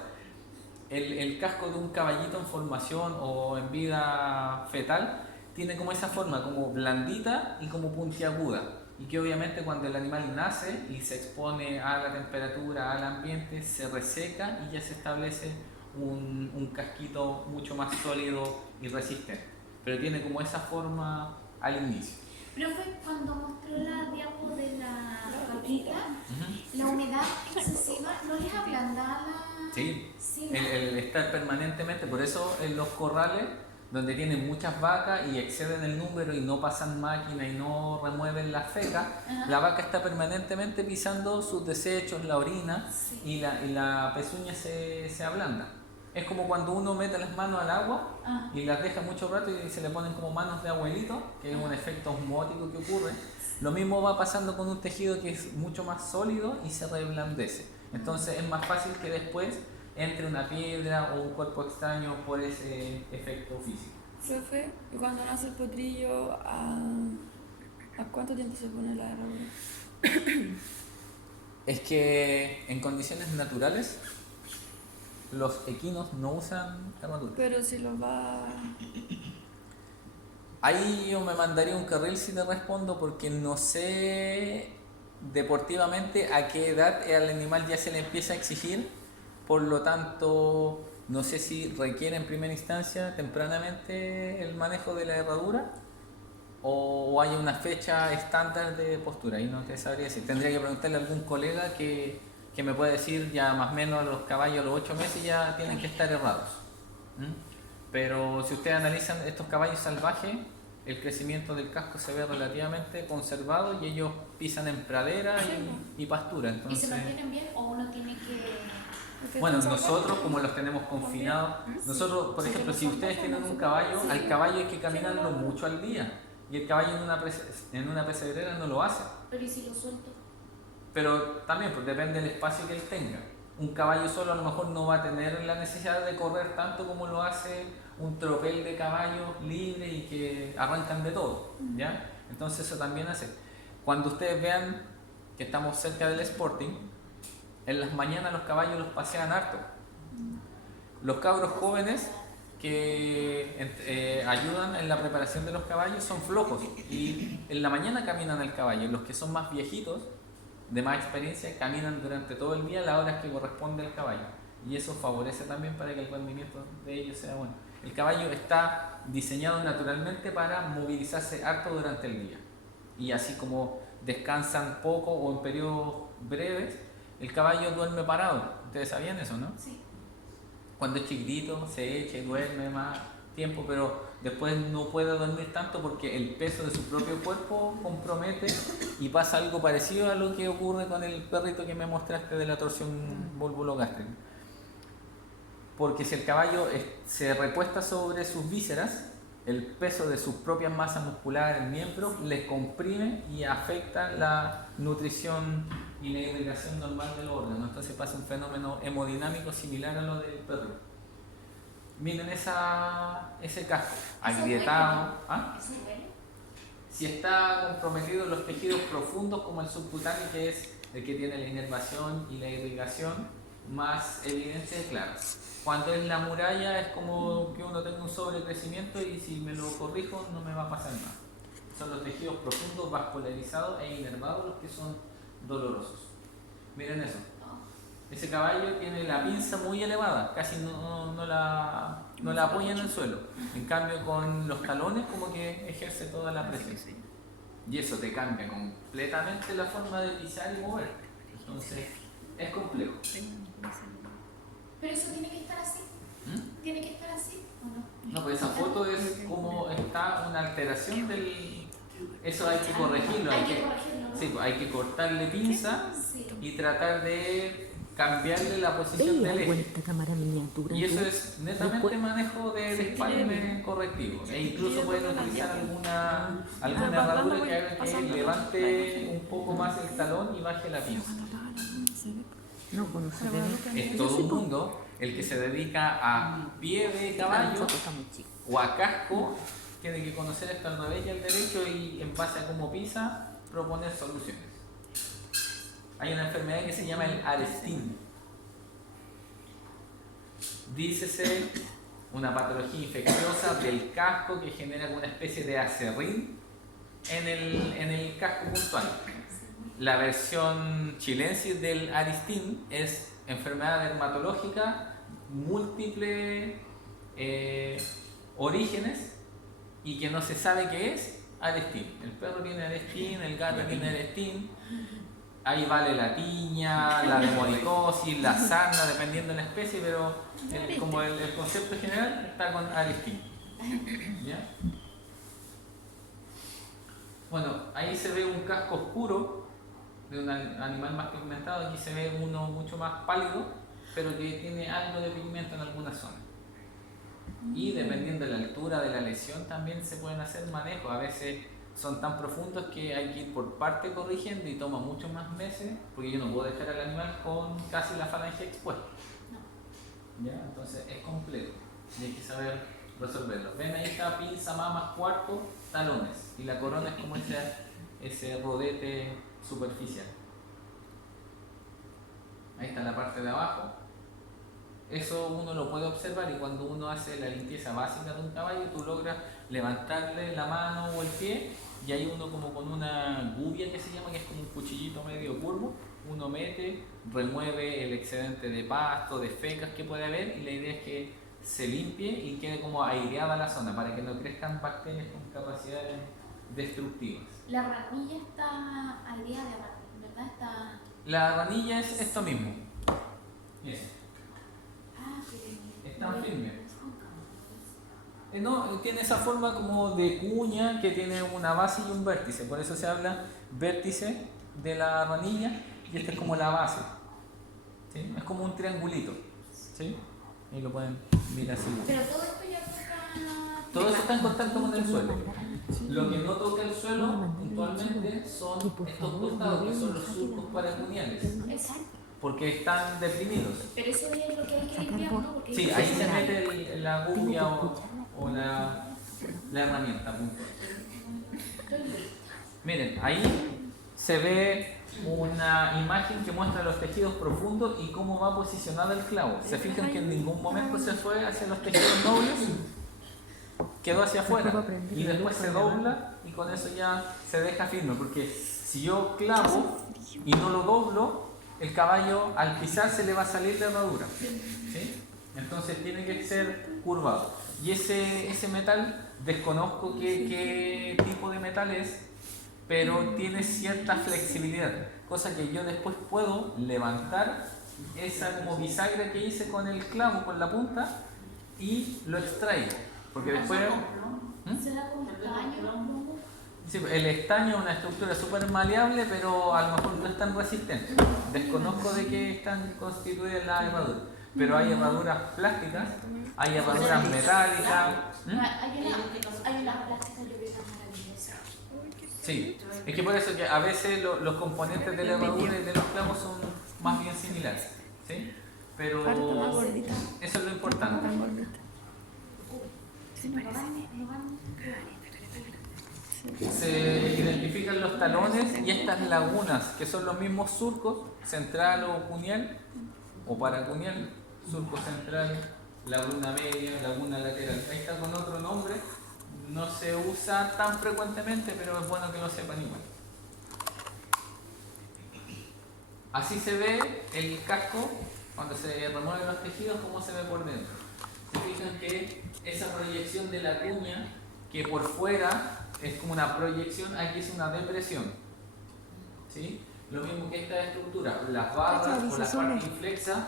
El casco de un caballito en formación o en vida fetal tiene como esa forma, como blandita y como puntiaguda. Y que obviamente cuando el animal nace y se expone a la temperatura, al ambiente, se reseca y ya se establece un casquito mucho más sólido y resistente. Pero tiene como esa forma al inicio. Profe, cuando mostró la diapo de la vaquita, la humedad excesiva no les ablanda la... Sí, Sí, el estar permanentemente, por eso en los corrales donde tienen muchas vacas y exceden el número y no pasan máquina y no remueven las fecas, la vaca está permanentemente pisando sus desechos, la orina, y la pezuña se ablanda. Es como cuando uno mete las manos al agua y las deja mucho rato y se le ponen como manos de abuelito, que es un efecto osmótico que ocurre. Lo mismo va pasando con un tejido que es mucho más sólido y se reblandece. Entonces es más fácil que después entre una piedra o un cuerpo extraño por ese efecto físico. Profe, cuando nace el potrillo, ¿a cuánto tiempo se pone la herradura? Es que en condiciones naturales los equinos no usan herradura. Pero si lo va... Ahí yo me mandaría un carril si te respondo, porque no sé deportivamente a qué edad al animal ya se le empieza a exigir, por lo tanto no sé si requiere en primera instancia tempranamente el manejo de la herradura o hay una fecha estándar de postura, y no te sabría decir. Tendría que preguntarle a algún colega que me pueda decir ya más o menos los caballos a los 8 meses ya tienen que estar herrados. Pero si ustedes analizan estos caballos salvajes, el crecimiento del casco se ve relativamente conservado y ellos pisan en pradera y pastura. Entonces, ¿y se mantienen bien o uno tiene que...? bueno, nosotros como los tenemos confinados, nosotros, por ejemplo, si ustedes tienen un caballo, al caballo hay que caminarlo mucho al día y el caballo en una pesebrera no lo hace. Pero ¿y si lo suelto? Pero también pues, depende del espacio que él tenga. Un caballo solo a lo mejor no va a tener la necesidad de correr tanto como lo hace un tropel de caballos libres y que arrancan de todo, ¿ya? Entonces eso también hace. Cuando ustedes vean que estamos cerca del Sporting, en las mañanas los caballos los pasean harto. Los cabros jóvenes que ayudan en la preparación de los caballos son flojos y en la mañana caminan el caballo. Los que son más viejitos, de más experiencia, caminan durante todo el día a las horas que corresponde al caballo, y eso favorece también para que el rendimiento de ellos sea bueno. El caballo está diseñado naturalmente para movilizarse harto durante el día, y así como descansan poco o en periodos breves, el caballo duerme parado. ¿Ustedes sabían eso, no? Sí. Cuando es chiquitito se echa y duerme más tiempo, pero después no puede dormir tanto porque el peso de su propio cuerpo compromete, y pasa algo parecido a lo que ocurre con el perrito que me mostraste de la torsión vulvogástrica. Porque si el caballo se recuesta sobre sus vísceras, el peso de sus propias masas musculares, miembros, les comprime y afecta la nutrición y la irrigación normal del órgano. Entonces pasa un fenómeno hemodinámico similar a lo del perro. Miren ese casco, agrietado. ¿Ah? ¿Es un duele? Si está comprometido en los tejidos profundos como el subcutáneo, que es el que tiene la inervación y la irrigación más evidente, claro. Cuando es la muralla es como que uno tenga un sobrecrecimiento y si me lo corrijo no me va a pasar nada. Son los tejidos profundos, vascularizados e inervados los que son dolorosos. Miren eso. Ese caballo tiene la pinza muy elevada, casi no la apoya en el suelo. En cambio con los talones como que ejerce toda la presión. Y eso te cambia completamente la forma de pisar y mover. Entonces es complejo. Pero eso tiene que estar así. ¿Tiene que estar así o no? No, pues esa foto es como está una alteración del... Eso hay que corregirlo. Hay que corregirlo, ¿no? Sí, pues hay que cortarle pinza Sí. y tratar de cambiarle la posición del eje. Y eso es netamente manejo de espalme correctivo. E incluso pueden utilizar alguna herradura que haga que levante un poco más el talón y baje la pinza. No, bueno, se ve. Es todo un mundo el que se dedica a pie de caballo o a casco, tiene que conocer esto al revés y al derecho y en base a cómo pisa, proponer soluciones. Hay una enfermedad que se llama el Arestin. Dícese una patología infecciosa del casco que genera una especie de acerrín en el casco puntual. La versión chilensis del Aristin es enfermedad dermatológica, múltiples orígenes y que no se sabe qué es Aristin. El perro tiene Aristin, el gato tiene Aristin. Ahí vale la tiña, la demodicosis, la sarna, dependiendo de la especie, pero como el concepto general está con Aristin. ¿Ya? Bueno, ahí se ve un casco oscuro de un animal más pigmentado, aquí se ve uno mucho más pálido, pero que tiene algo de pigmento en alguna zona. Y dependiendo de la altura de la lesión también se pueden hacer manejos. A veces son tan profundos que hay que ir por parte corrigiendo y toma muchos más meses, porque yo no puedo dejar al animal con casi la falange expuesta. ¿Ya? Entonces es complejo y hay que saber resolverlo. Ven, ahí está pinza, mamas, cuarto, talones, y la corona es como ese rodete superficial. Ahí está la parte de abajo. Eso uno lo puede observar, y cuando uno hace la limpieza básica de un caballo, tú logras levantarle la mano o el pie, y hay uno como con una gubia que se llama, que es como un cuchillito medio curvo. Uno mete, remueve el excedente de pasto, de fecas que puede haber, y la idea es que se limpie y quede como aireada la zona para que no crezcan bacterias con capacidades destructivas. La ranilla está aireada, ¿verdad? Está... La ranilla es esto mismo. Bien. pero... Está firme. No, tiene esa forma como de cuña que tiene una base y un vértice, por eso se habla vértice de la ranilla, y esta es como la base. ¿Sí? Es como un triangulito. ¿Sí? Ahí lo pueden mirar así. Pero todo esto ya toca... Todo eso está en contacto con el suelo. Lo que no toca el suelo puntualmente son estos costados, que son los surcos paracuneales. Exacto. porque están deprimidos. Pero eso es lo que hay que limpiar, ¿no? Porque Sí, ahí se mete la gubia o la herramienta. Punto. Miren, ahí se ve una imagen que muestra los tejidos profundos y cómo va posicionado el clavo. ¿Se fijan que en ningún momento se fue hacia los tejidos nobles? Quedó hacia afuera y después se dobla y con eso ya se deja firme, porque si yo clavo y no lo doblo, el caballo al pisar se le va a salir la herradura, ¿sí? Entonces tiene que ser curvado. Y ese metal, desconozco qué tipo de metal es, pero tiene cierta flexibilidad, cosa que yo después puedo levantar esa como bisagra que hice con el clavo, con la punta, y lo extraigo, porque después... se da como estaño. Sí, el estaño es una estructura súper maleable, pero a lo mejor no es tan resistente. Desconozco de qué están constituidas las herraduras, pero hay herraduras plásticas, hay herraduras metálicas. Hay unas plásticas yo creo que son maravillosas. Sí, es que por eso que a veces los componentes de la herradura y de los clavos son más bien similares, ¿sí? Pero Harto más gordita. eso es lo importante. Tan gordita. Se identifican los talones y estas lagunas, que son los mismos surcos, central o cuneal, o paracuneal, surco central, laguna media, laguna lateral. Ahí está con otro nombre, no se usa tan frecuentemente, pero es bueno que lo sepan igual. Así se ve el casco cuando se remueven los tejidos, cómo se ve por dentro. Se fijan que esa proyección de la cuña, que por fuera es como una proyección, aquí es una depresión, ¿sí? Lo mismo que esta estructura, las barras o las partes inflexas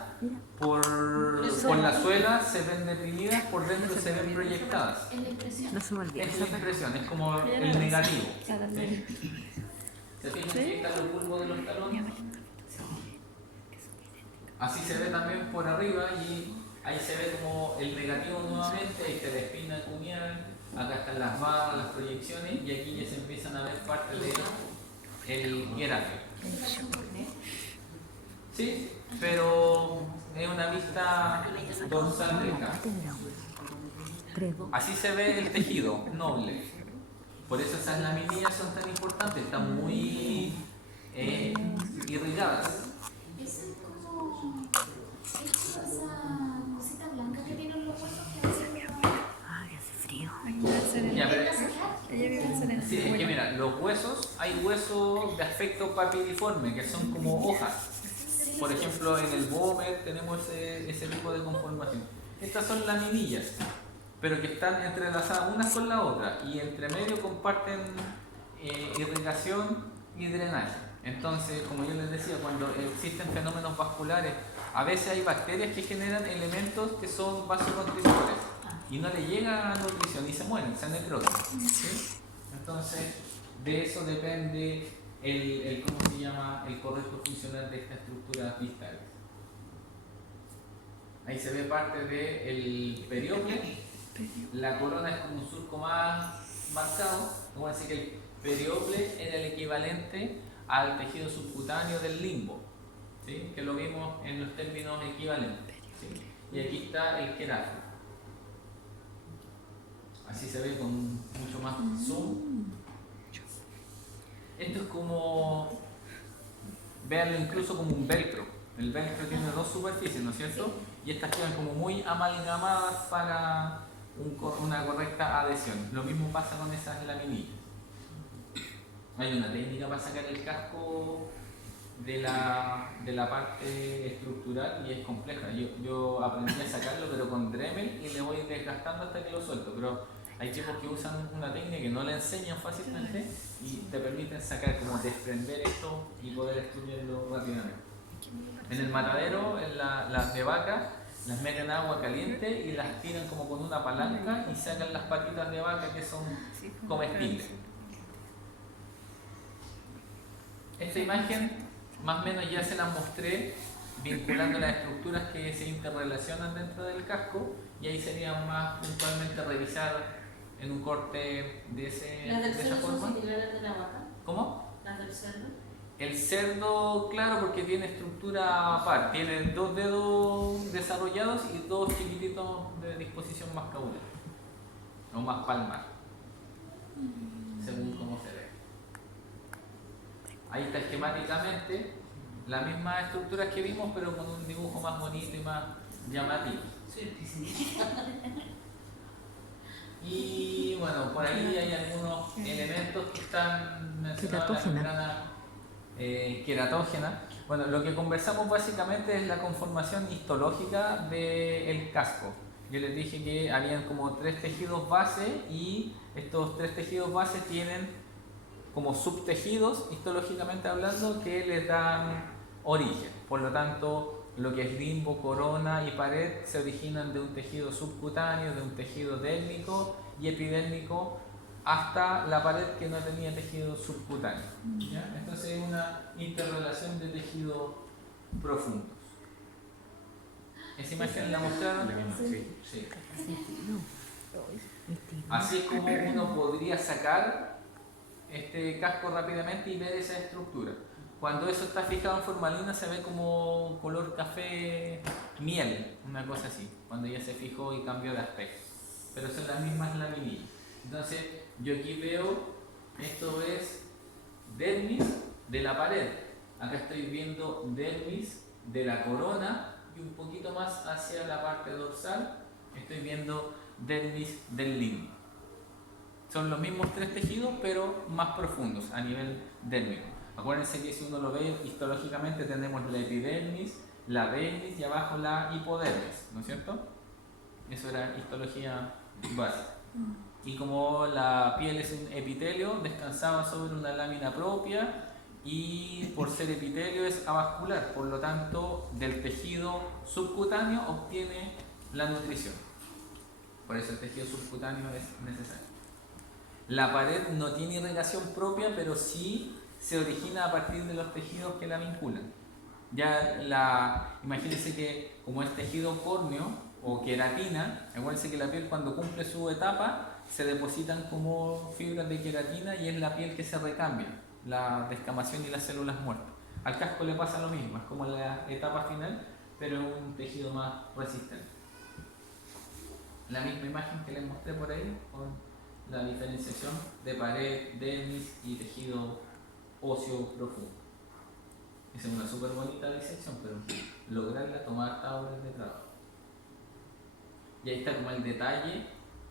por la suela se ven deprimidas, por dentro se ven proyectadas. Es la impresión. No se me olvide. Es la impresión, es como el negativo, ¿sí? ¿Se fijan que ahí está el bulbo de los talones? Así se ve también por arriba y ahí se ve como el negativo nuevamente, ahí está la espina cuneal, acá están las barras, las proyecciones y aquí ya se empiezan a ver parte del hierafio. Sí, pero es una vista dorsal del casco. Así se ve el tejido noble. Por eso esas laminillas son tan importantes, están muy irrigadas. Es como esa cosita blanca que tienen los huesos que hacen Ay, hace frío. Ya, pero- Ella vive en Serena. Sí, es que mira, los huesos, hay huesos de aspecto papiliforme que son como hojas. Por ejemplo, en el Bomer tenemos ese tipo de conformación. Estas son laminillas, pero que están entrelazadas unas con la otra y entre medio comparten irrigación y drenaje. Entonces, como yo les decía, cuando existen fenómenos vasculares, a veces hay bacterias que generan elementos que son vasoconstrictores y no le llega a nutrición y se mueren, se necrotan, ¿sí? Entonces, de eso depende ¿cómo se llama? El correcto funcionar de estas estructuras distales. Ahí se ve parte del periople. La corona es como un surco más marcado. Vamos a decir que el periople era el equivalente al tejido subcutáneo del limbo, ¿sí? Que lo vimos en los términos equivalentes, ¿sí? Y aquí está el querafio. Así se ve con mucho más zoom. Esto es como, véanlo incluso como un velcro. El velcro tiene dos superficies, ¿no es cierto? Y estas quedan como muy amalgamadas para una correcta adhesión. Lo mismo pasa con esas laminillas. Hay una técnica para sacar el casco de la parte estructural y es compleja. Yo aprendí a sacarlo pero con Dremel y le voy desgastando hasta que lo suelto. Pero hay tipos que usan una técnica que no le enseñan fácilmente y te permiten sacar, como desprender esto y poder estudiarlo rápidamente. En el matadero, las de vaca, las meten en agua caliente y las tiran como con una palanca y sacan las patitas de vaca que son comestibles. Esta imagen más o menos ya se la mostré vinculando las estructuras que se interrelacionan dentro del casco y ahí sería más puntualmente revisar en un corte de Las del esa cerdo son forma. similares de la vaca. ¿Cómo? Las del cerdo. El cerdo, claro, porque tiene estructura par, tiene 2 dedos desarrollados y 2 chiquititos de disposición más caudal o más palmar, según cómo se ve. Ahí está esquemáticamente la misma estructura que vimos, pero con un dibujo más bonito y más llamativo. Y bueno, por ahí hay algunos elementos que están mencionados en la membrana queratógena. Bueno, lo que conversamos básicamente es la conformación histológica del casco. Yo les dije que habían como 3 tejidos base y estos 3 tejidos base tienen como subtejidos, histológicamente hablando, que les dan origen. Por lo tanto, lo que es limbo, corona y pared se originan de un tejido subcutáneo, de un tejido dérmico y epidérmico, hasta la pared que no tenía tejido subcutáneo. ¿Ya? Entonces es una interrelación de tejidos profundos. ¿Esa imagen la mostraron? Sí. Sí. Así es como uno podría sacar este casco rápidamente y ver esa estructura. Cuando eso está fijado en formalina se ve como color café miel, una cosa así, cuando ya se fijó y cambió de aspecto. Pero son las mismas laminillas. Entonces yo aquí veo, esto es dermis de la pared. Acá estoy viendo dermis de la corona y un poquito más hacia la parte dorsal estoy viendo dermis del limbo. Son los mismos 3 tejidos, pero más profundos a nivel dérmico. Acuérdense que si uno lo ve histológicamente tenemos la epidermis, la dermis y abajo la hipodermis, ¿no es cierto? Eso era histología básica. Y como la piel es un epitelio, descansaba sobre una lámina propia y por ser epitelio es avascular, por lo tanto del tejido subcutáneo obtiene la nutrición. Por eso el tejido subcutáneo es necesario. La pared no tiene irrigación propia, pero sí se origina a partir de los tejidos que la vinculan. Imagínense que como es tejido córneo o queratina, acuérdense que la piel cuando cumple su etapa se depositan como fibras de queratina y es la piel que se recambia, la descamación y las células muertas. Al casco le pasa lo mismo, es como la etapa final, pero es un tejido más resistente. La misma imagen que les mostré por ahí, con la diferenciación de pared, dermis y tejido óseo profundo. Esa es una súper bonita disección, pero lograrla tomar hasta horas de trabajo. Y ahí está como el detalle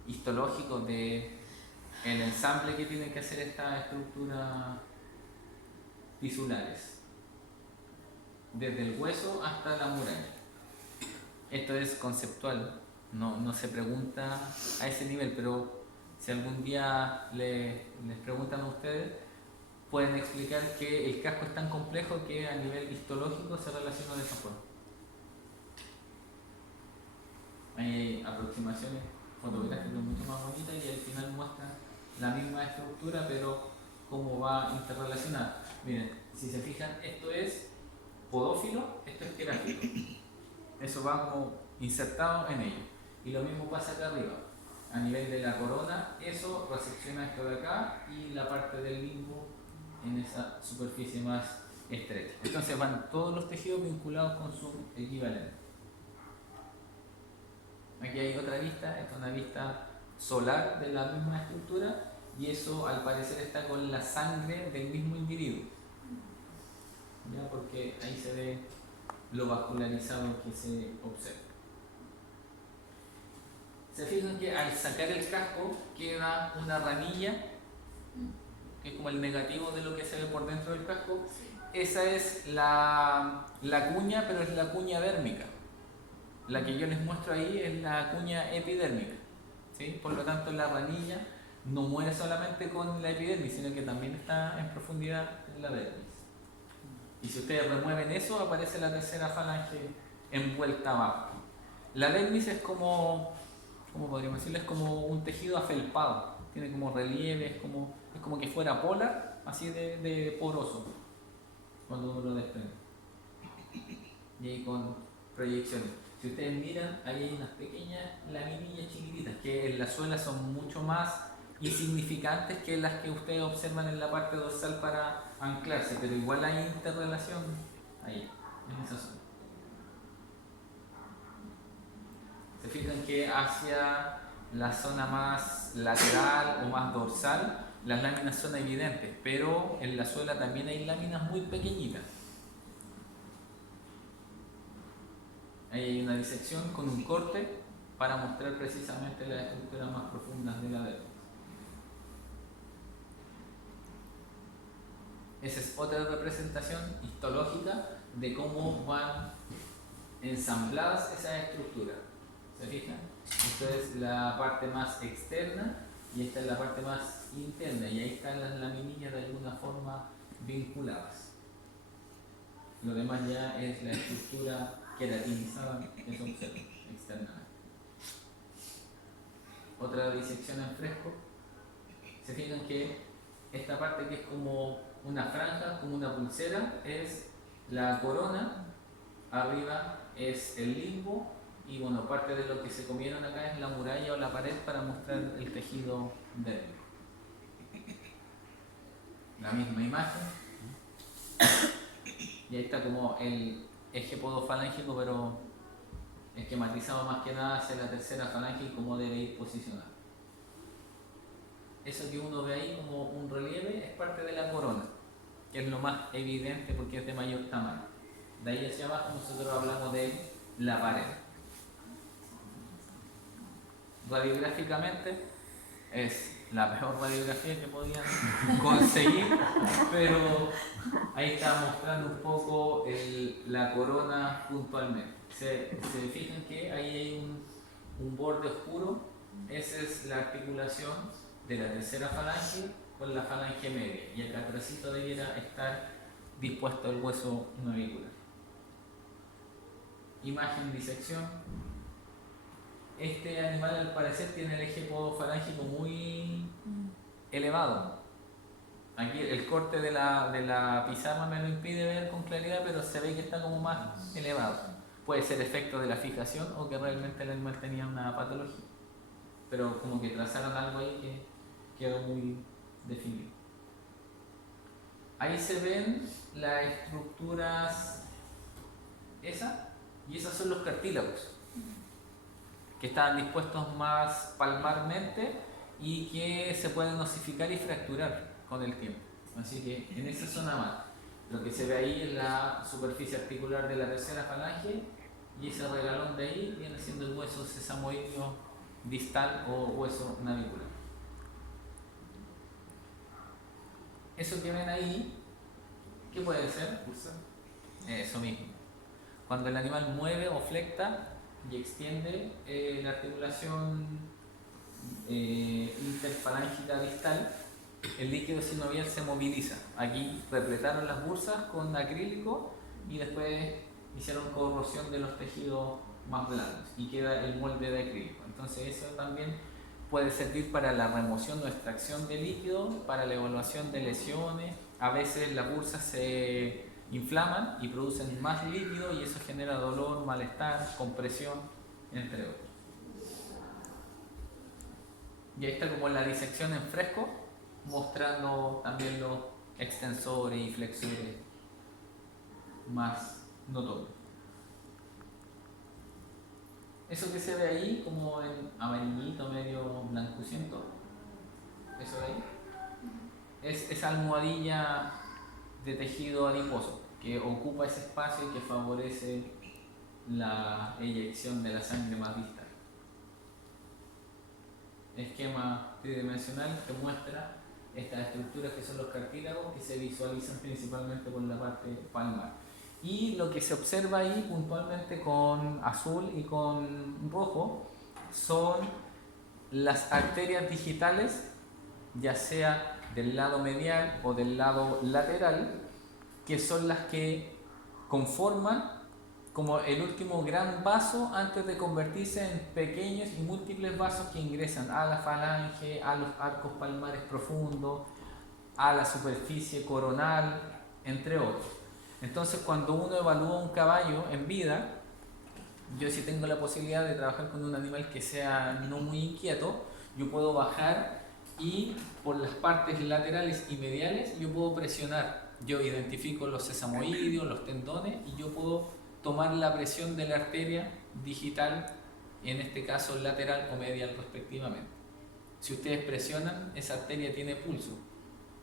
histológico de el ensamble que tienen que hacer estas estructuras tisulares, desde el hueso hasta la muralla. Esto es conceptual, no se pregunta a ese nivel, pero si algún día les preguntan a ustedes, pueden explicar que el casco es tan complejo que a nivel histológico se relaciona de esa forma. Hay aproximaciones fotográficas mucho más bonitas y al final muestran la misma estructura, pero cómo va interrelacionada. Miren, si se fijan, esto es podófilo, esto es querático. Eso va como insertado en ello. Y lo mismo pasa acá arriba. A nivel de la corona, eso resecciona esto de acá y la parte del limbo en esa superficie más estrecha. Entonces van todos los tejidos vinculados con su equivalente. Aquí hay otra vista, esta es una vista solar de la misma estructura y eso al parecer está con la sangre del mismo individuo. ¿Ya? Porque ahí se ve lo vascularizado que se observa. Se fijan que al sacar el casco queda una ranilla, que es como el negativo de lo que se ve por dentro del casco. Esa es la cuña, pero es la cuña dérmica. La que yo les muestro ahí es la cuña epidérmica, ¿sí? Por lo tanto la ranilla no muere solamente con la epidermis, sino que también está en profundidad en la dermis. Y si ustedes remueven eso, aparece la tercera falange envuelta abajo. La dermis es como, ¿cómo podríamos decirlo? Es como un tejido afelpado, tiene como relieve, es como que fuera polar, así de poroso, cuando uno lo desprende. Y ahí con proyecciones. Si ustedes miran, ahí hay unas pequeñas laminillas chiquititas que en la suela son mucho más insignificantes que las que ustedes observan en la parte dorsal para anclarse, pero igual hay interrelación ahí, en esa zona. Se fijan que hacia la zona más lateral o más dorsal las láminas son evidentes, pero en la suela también hay láminas muy pequeñitas. Ahí hay una disección con un corte para mostrar precisamente las estructuras más profundas de la dermis. Esa es otra representación histológica de cómo van ensambladas esas estructuras. ¿Se fijan? Esta es la parte más externa y esta es la parte más interna, y ahí están las laminillas de alguna forma vinculadas. Lo demás ya es la estructura queratinizada que se observa externamente. Otra disección en fresco. Se fijan que esta parte que es como una franja, como una pulsera, es la corona, arriba es el limbo, y bueno, parte de lo que se comieron acá es la muralla o la pared para mostrar el tejido dérmico. La misma imagen. Y ahí está como el eje podofalángico, pero esquematizado más que nada hacia la tercera falange y cómo debe ir posicionado. Eso que uno ve ahí como un relieve es parte de la corona, que es lo más evidente porque es de mayor tamaño. De ahí hacia abajo nosotros hablamos de la pared. Radiográficamente es la peor radiografía que podían conseguir, pero ahí está mostrando un poco la corona puntualmente. Se fijan que ahí hay un borde oscuro, esa es la articulación de la tercera falange con la falange media, y acá atrásito debiera estar dispuesto el hueso navicular. Imagen disección. Este animal al parecer tiene el eje podofalángico muy elevado. Aquí el corte de la pizarra me lo impide ver con claridad, pero se ve que está como más elevado. Puede ser efecto de la fijación o que realmente el animal tenía una patología, pero como que trazaron algo ahí que quedó muy definido. Ahí se ven las estructuras y esas son los cartílagos, que estaban dispuestos más palmarmente y que se pueden osificar y fracturar con el tiempo. Así que en esa zona más, lo que se ve ahí es la superficie articular de la tercera falange, y ese regalón de ahí viene siendo el hueso sesamoideo distal o hueso navicular. Eso que ven ahí, ¿qué puede ser? Eso mismo. Cuando el animal mueve o flecta y extiende la articulación interfalángica distal, el líquido sinovial se moviliza. Aquí repletaron las bursas con acrílico y después hicieron corrosión de los tejidos más blandos y queda el molde de acrílico. Entonces eso también puede servir para la remoción o extracción de líquido, para la evaluación de lesiones. A veces las bursas se inflaman y producen más líquido y eso genera dolor, malestar, compresión, entre otros. Y ahí está como la disección en fresco, mostrando también los extensores y flexores más notorios. Eso que se ve ahí como en amarillito, medio blancuciento, eso de ahí, es esa almohadilla de tejido adiposo que ocupa ese espacio y que favorece la eyección de la sangre más distal. Esquema tridimensional que muestra estas estructuras que son los cartílagos, que se visualizan principalmente por la parte palmar. Y lo que se observa ahí puntualmente con azul y con rojo son las arterias digitales, ya sea del lado medial o del lado lateral, que son las que conforman como el último gran vaso antes de convertirse en pequeños y múltiples vasos que ingresan a la falange, a los arcos palmares profundos, a la superficie coronal, entre otros. Entonces, cuando uno evalúa un caballo en vida, yo si tengo la posibilidad de trabajar con un animal que sea no muy inquieto, yo puedo bajar y por las partes laterales y mediales yo puedo presionar. Yo identifico los sesamoideos, los tendones y yo puedo tomar la presión de la arteria digital, en este caso lateral o medial respectivamente. Si ustedes presionan, esa arteria tiene pulso,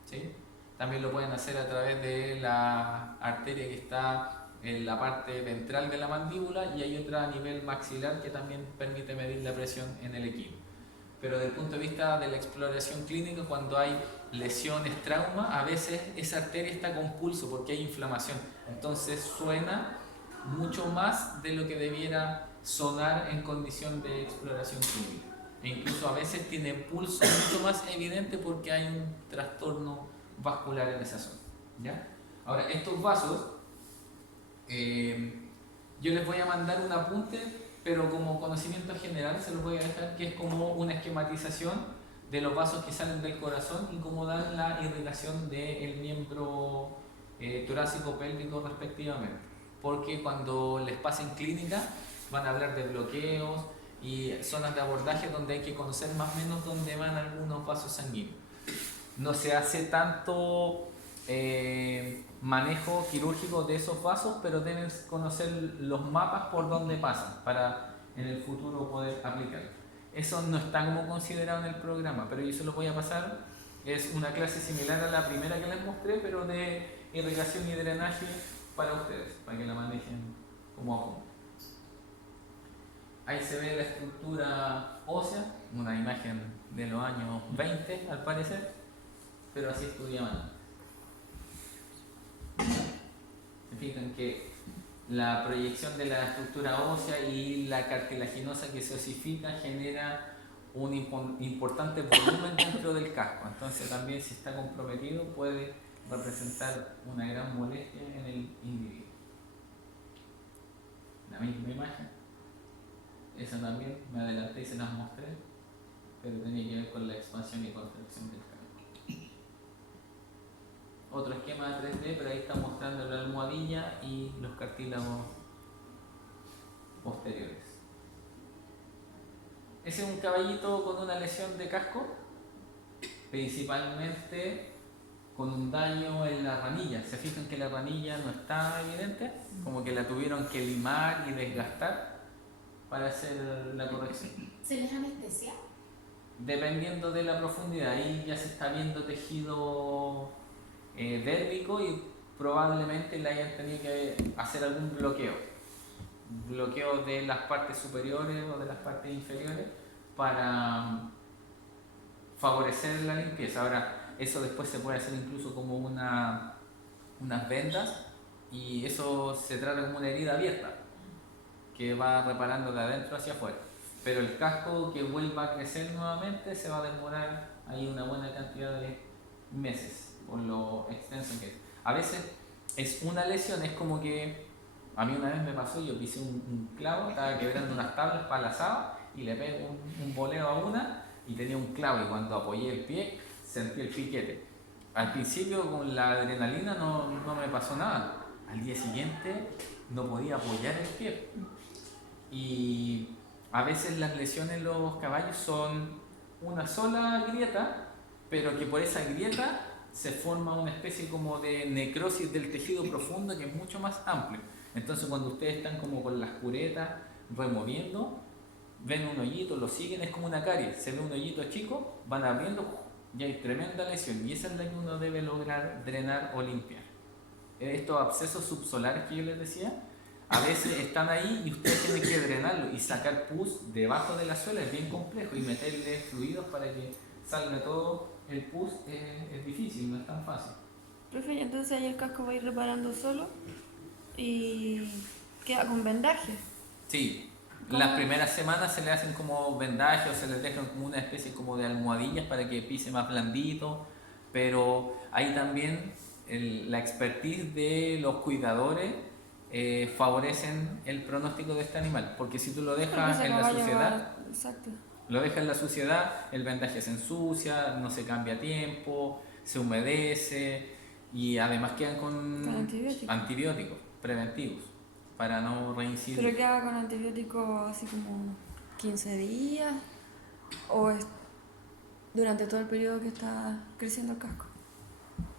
¿sí? También lo pueden hacer a través de la arteria que está en la parte ventral de la mandíbula, y hay otra a nivel maxilar que también permite medir la presión en el equino. Pero desde el punto de vista de la exploración clínica, cuando hay lesiones, trauma, a veces esa arteria está con pulso porque hay inflamación. Entonces suena mucho más de lo que debiera sonar en condición de exploración clínica. E incluso a veces tiene pulso mucho más evidente porque hay un trastorno vascular en esa zona, ¿ya? Ahora, estos vasos, yo les voy a mandar un apunte, pero como conocimiento general se los voy a dejar, que es como una esquematización de los vasos que salen del corazón y cómo dan la irrigación del miembro torácico pélvico respectivamente. Porque cuando les pasen clínica van a hablar de bloqueos y zonas de abordaje donde hay que conocer más o menos dónde van algunos vasos sanguíneos. No se hace tanto manejo quirúrgico de esos vasos, pero deben conocer los mapas por donde pasan para en el futuro poder aplicarlo. Eso no está como considerado en el programa, pero yo se lo voy a pasar. Es una clase similar a la primera que les mostré, pero de irrigación y drenaje para ustedes, para que la manejen como apunte. Ahí se ve la estructura ósea, una imagen de los años 20 al parecer, pero así estudiaban antes. Se fijan que la proyección de la estructura ósea y la cartilaginosa que se osifica genera un importante volumen dentro del casco. Entonces también, si está comprometido, puede representar una gran molestia en el individuo. La misma imagen, esa también me adelanté y se las mostré, pero tenía que ver con la expansión y contracción del casco. Otro esquema de 3D, pero ahí está mostrando la almohadilla y los cartílagos posteriores. Ese es un caballito con una lesión de casco, principalmente con un daño en la ranilla. ¿Se fijan que la ranilla no está evidente? Como que la tuvieron que limar y desgastar para hacer la corrección. ¿Se les anestesia? Dependiendo de la profundidad, ahí ya se está viendo tejido dérmico y probablemente le hayan tenido que hacer algún bloqueo de las partes superiores o de las partes inferiores para favorecer la limpieza. Ahora, eso después se puede hacer incluso como unas vendas, y eso se trata como una herida abierta que va reparando de adentro hacia afuera. Pero el casco que vuelva a crecer nuevamente se va a demorar ahí una buena cantidad de meses, por lo extenso que es. A veces es una lesión, es como que a mí una vez me pasó, yo pisé un clavo, estaba quebrando unas tablas para la asada y le pegué un boleo a una y tenía un clavo, y cuando apoyé el pie sentí el piquete. Al principio con la adrenalina no me pasó nada, al día siguiente no podía apoyar el pie. Y a veces las lesiones en los caballos son una sola grieta, pero que por esa grieta se forma una especie como de necrosis del tejido profundo que es mucho más amplio. Entonces cuando ustedes están como con las curetas removiendo, ven un hoyito, lo siguen, es como una caries, se ve un hoyito chico, van abriendo y hay tremenda lesión, y esa es la que uno debe lograr drenar o limpiar. Estos abscesos subsolares que yo les decía, a veces están ahí y ustedes tienen que drenarlo y sacar pus debajo de la suela, es bien complejo, y meterle fluidos para que salga todo el pus es difícil, no es tan fácil. Profe, y entonces ahí el casco va a ir reparando solo y queda con vendaje. Sí, las primeras semanas se le hacen como vendajes o se les dejan como una especie como de almohadillas para que pise más blandito, pero ahí también la expertise de los cuidadores favorecen el pronóstico de este animal, porque si tú lo dejas en la suciedad, exacto. Lo dejas en la suciedad, el vendaje se ensucia, no se cambia a tiempo, se humedece, y además quedan con antibióticos preventivos para no reincidir. ¿Pero queda con antibióticos así como 15 días? ¿O es durante todo el periodo que está creciendo el casco.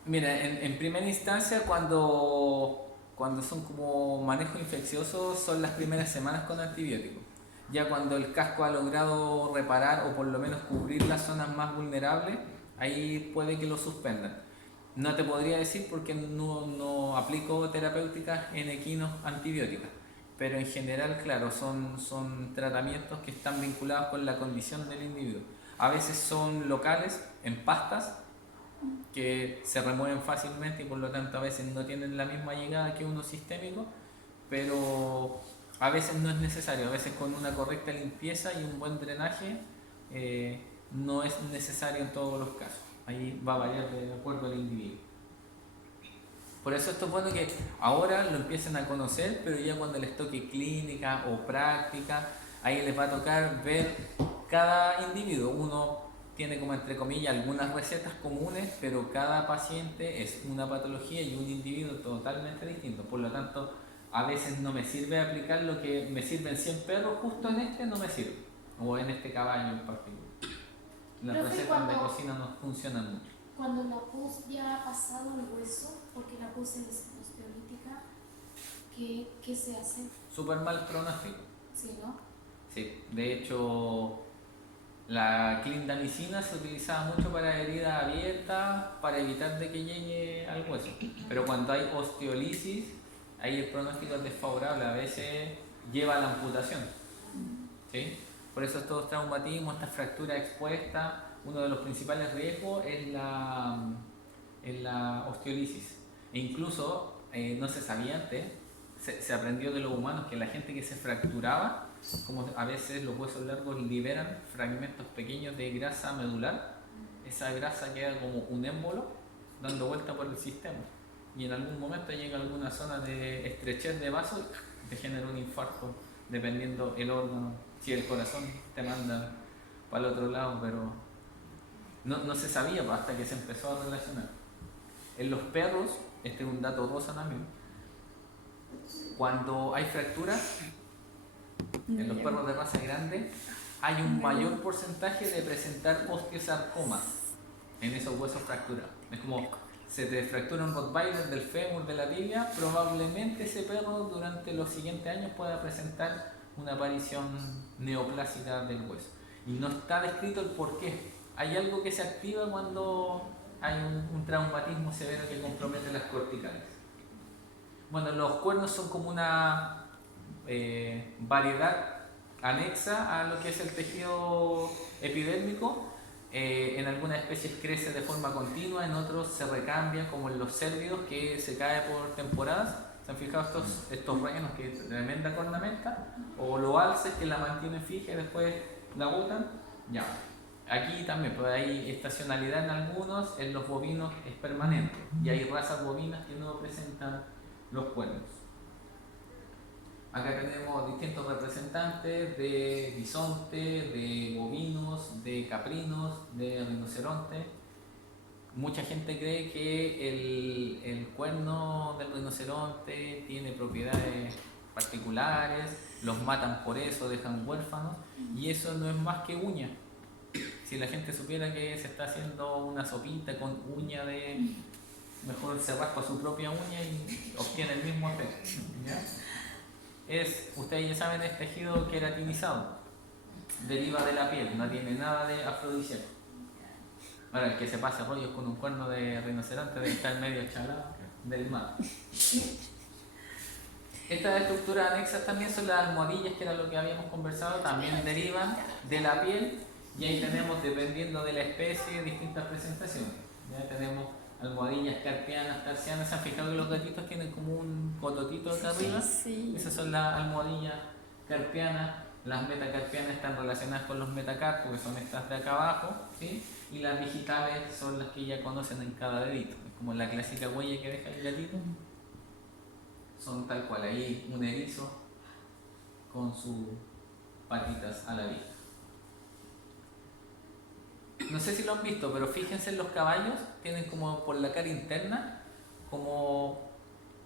Mira, en primera instancia, cuando son como manejos infecciosos, son las primeras semanas con antibióticos. Ya cuando el casco ha logrado reparar o por lo menos cubrir las zonas más vulnerables, ahí puede que lo suspendan. No te podría decir porque no aplico terapéuticas en equinos antibióticas, pero en general, claro, son tratamientos que están vinculados con la condición del individuo. A veces son locales, en pastas, que se remueven fácilmente y por lo tanto a veces no tienen la misma llegada que uno sistémico, pero a veces no es necesario. A veces con una correcta limpieza y un buen drenaje no es necesario en todos los casos. Ahí va a variar de acuerdo al individuo. Por eso esto es bueno que ahora lo empiecen a conocer, pero ya cuando les toque clínica o práctica, ahí les va a tocar ver cada individuo. Uno tiene como entre comillas algunas recetas comunes, pero cada paciente es una patología y un individuo totalmente distinto. Por lo tanto, a veces no me sirve aplicar lo que me sirven 100 perros, justo en este no me sirve, o en este caballo en particular. Las Profe, recetas de cocina no funcionan mucho. Cuando la pus ya ha pasado el hueso, porque la pus es osteolítica, ¿qué se hace? Súper mal pronóstico. ¿Sí, no? Sí, de hecho, la clindamicina se utilizaba mucho para heridas abiertas, para evitar de que llegue al hueso. Pero cuando hay osteolisis, ahí el pronóstico es desfavorable, a veces lleva a la amputación. ¿Sí? Por eso estos traumatismos, estas fracturas expuestas, uno de los principales riesgos es la osteolisis. E incluso, no se sabía antes, se aprendió de los humanos que la gente que se fracturaba, como a veces los huesos largos liberan fragmentos pequeños de grasa medular, esa grasa queda como un émbolo dando vuelta por el sistema. Y en algún momento llega a alguna zona de estrechez de vaso y te genera un infarto, dependiendo el órgano. Si el corazón te manda para el otro lado, pero no se sabía hasta que se empezó a relacionar. En los perros, este es un dato rosa también, cuando hay fracturas, en los perros de raza grande, hay un mayor porcentaje de presentar osteosarcoma en esos huesos fracturados. Es como, se te fractura un Rottweiler del fémur, de la tibia, probablemente ese perro durante los siguientes años pueda presentar una aparición neoplásica del hueso. Y no está descrito el por qué. Hay algo que se activa cuando hay un traumatismo severo que compromete las corticales. Bueno, los cuernos son como una variedad anexa a lo que es el tejido epidérmico. En algunas especies crece de forma continua, en otros se recambia, como en los cérvidos, que se cae por temporadas. ¿Se han fijado estos renos que es tremenda cornamenta? O los alces que la mantienen fija y después la botan. Ya. Aquí también pues hay estacionalidad en algunos, en los bovinos es permanente. Y hay razas bovinas que no presentan los cuernos. Acá tenemos distintos representantes de bisonte, de bovinos, de caprinos, de rinoceronte. Mucha gente cree que el cuerno del rinoceronte tiene propiedades particulares, los matan por eso, dejan huérfanos, y eso no es más que uña. Si la gente supiera que se está haciendo una sopita con uña mejor se raspa su propia uña y obtiene el mismo efecto. ¿Ya? Ustedes ya saben, es tejido queratinizado, deriva de la piel, no tiene nada de afrodisíaco. Ahora, el que se pasa rollos con un cuerno de rinoceronte debe estar medio chalado del mar. Estas estructuras anexas también son las almohadillas, que era lo que habíamos conversado, también derivan de la piel, y ahí tenemos, dependiendo de la especie, distintas presentaciones. Ya tenemos almohadillas carpianas, tarsianas. ¿Se han fijado que los gatitos tienen como un cototito acá arriba? Sí. Esas son las almohadillas carpianas. Las metacarpianas están relacionadas con los metacarpos, que son estas de acá abajo, ¿sí? Y las digitales son las que ya conocen en cada dedito. Es como la clásica huella que deja el gatito. Son tal cual, ahí un erizo con sus patitas a la vista. No sé si lo han visto, pero fíjense en los caballos, tienen como por la cara interna como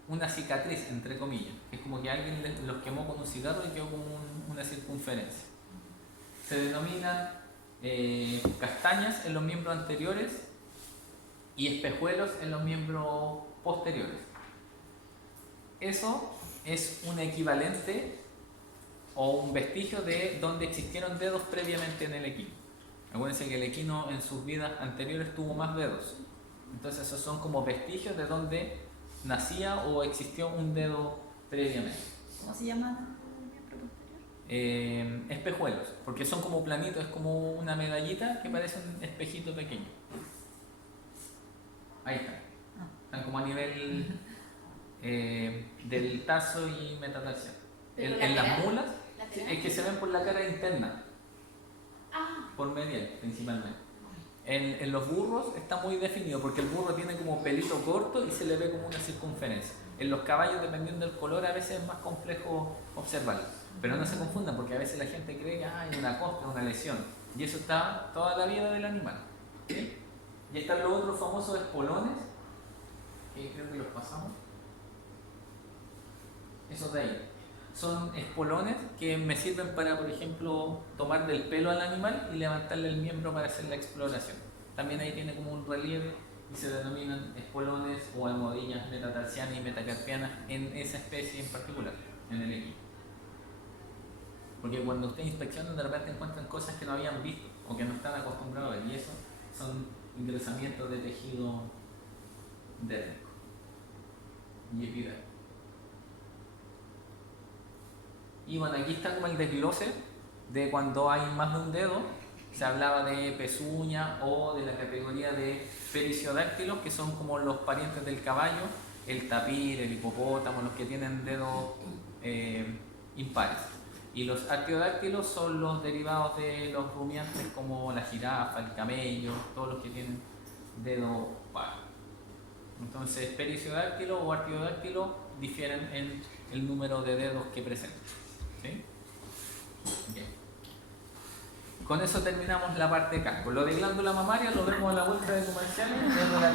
una cicatriz, entre comillas. Es como que alguien los quemó con un cigarro y quedó como una circunferencia. Se denominan castañas en los miembros anteriores y espejuelos en los miembros posteriores. Eso es un equivalente o un vestigio de donde existieron dedos previamente en el equino. Acuérdense que el equino en sus vidas anteriores tuvo más dedos. Entonces esos son como vestigios de donde nacía o existió un dedo previamente. ¿Cómo se llama? Espejuelos, porque son como planitos, es como una medallita que parece un espejito pequeño. Ahí están. Están como a nivel del tarso y metatarsial. En las mulas es que se ven por la cara interna, por medial principalmente. En los burros está muy definido porque el burro tiene como pelito corto y se le ve como una circunferencia. En los caballos, dependiendo del color, a veces es más complejo observarlo. Pero no se confundan porque a veces la gente cree que hay una costra, una lesión. Y eso está toda la vida del animal. ¿Sí? Y están los otros famosos espolones, que creo que los pasamos. Esos de ahí. Son espolones que me sirven para, por ejemplo, tomar del pelo al animal y levantarle el miembro para hacer la exploración. También ahí tiene como un relieve y se denominan espolones o almohadillas metatarsianas y metacarpianas en esa especie en particular, en el equipo. Porque cuando ustedes inspeccionan de repente encuentran cosas que no habían visto o que no están acostumbrados a ver, y eso son ingresamientos de tejido dérmico y epidérmico. Y bueno, aquí está como el desglose de cuando hay más de un dedo. Se hablaba de pezuña o de la categoría de periciodáctilos, que son como los parientes del caballo, el tapir, el hipopótamo, los que tienen dedos impares. Y los artiodáctilos son los derivados de los rumiantes como la jirafa, el camello, todos los que tienen dedo par. Entonces, periciodáctilo o artiodáctilo difieren en el número de dedos que presentan. ¿Sí? Bien. Con eso terminamos la parte de casco. Lo de glándula mamaria lo vemos a la vuelta de comerciales.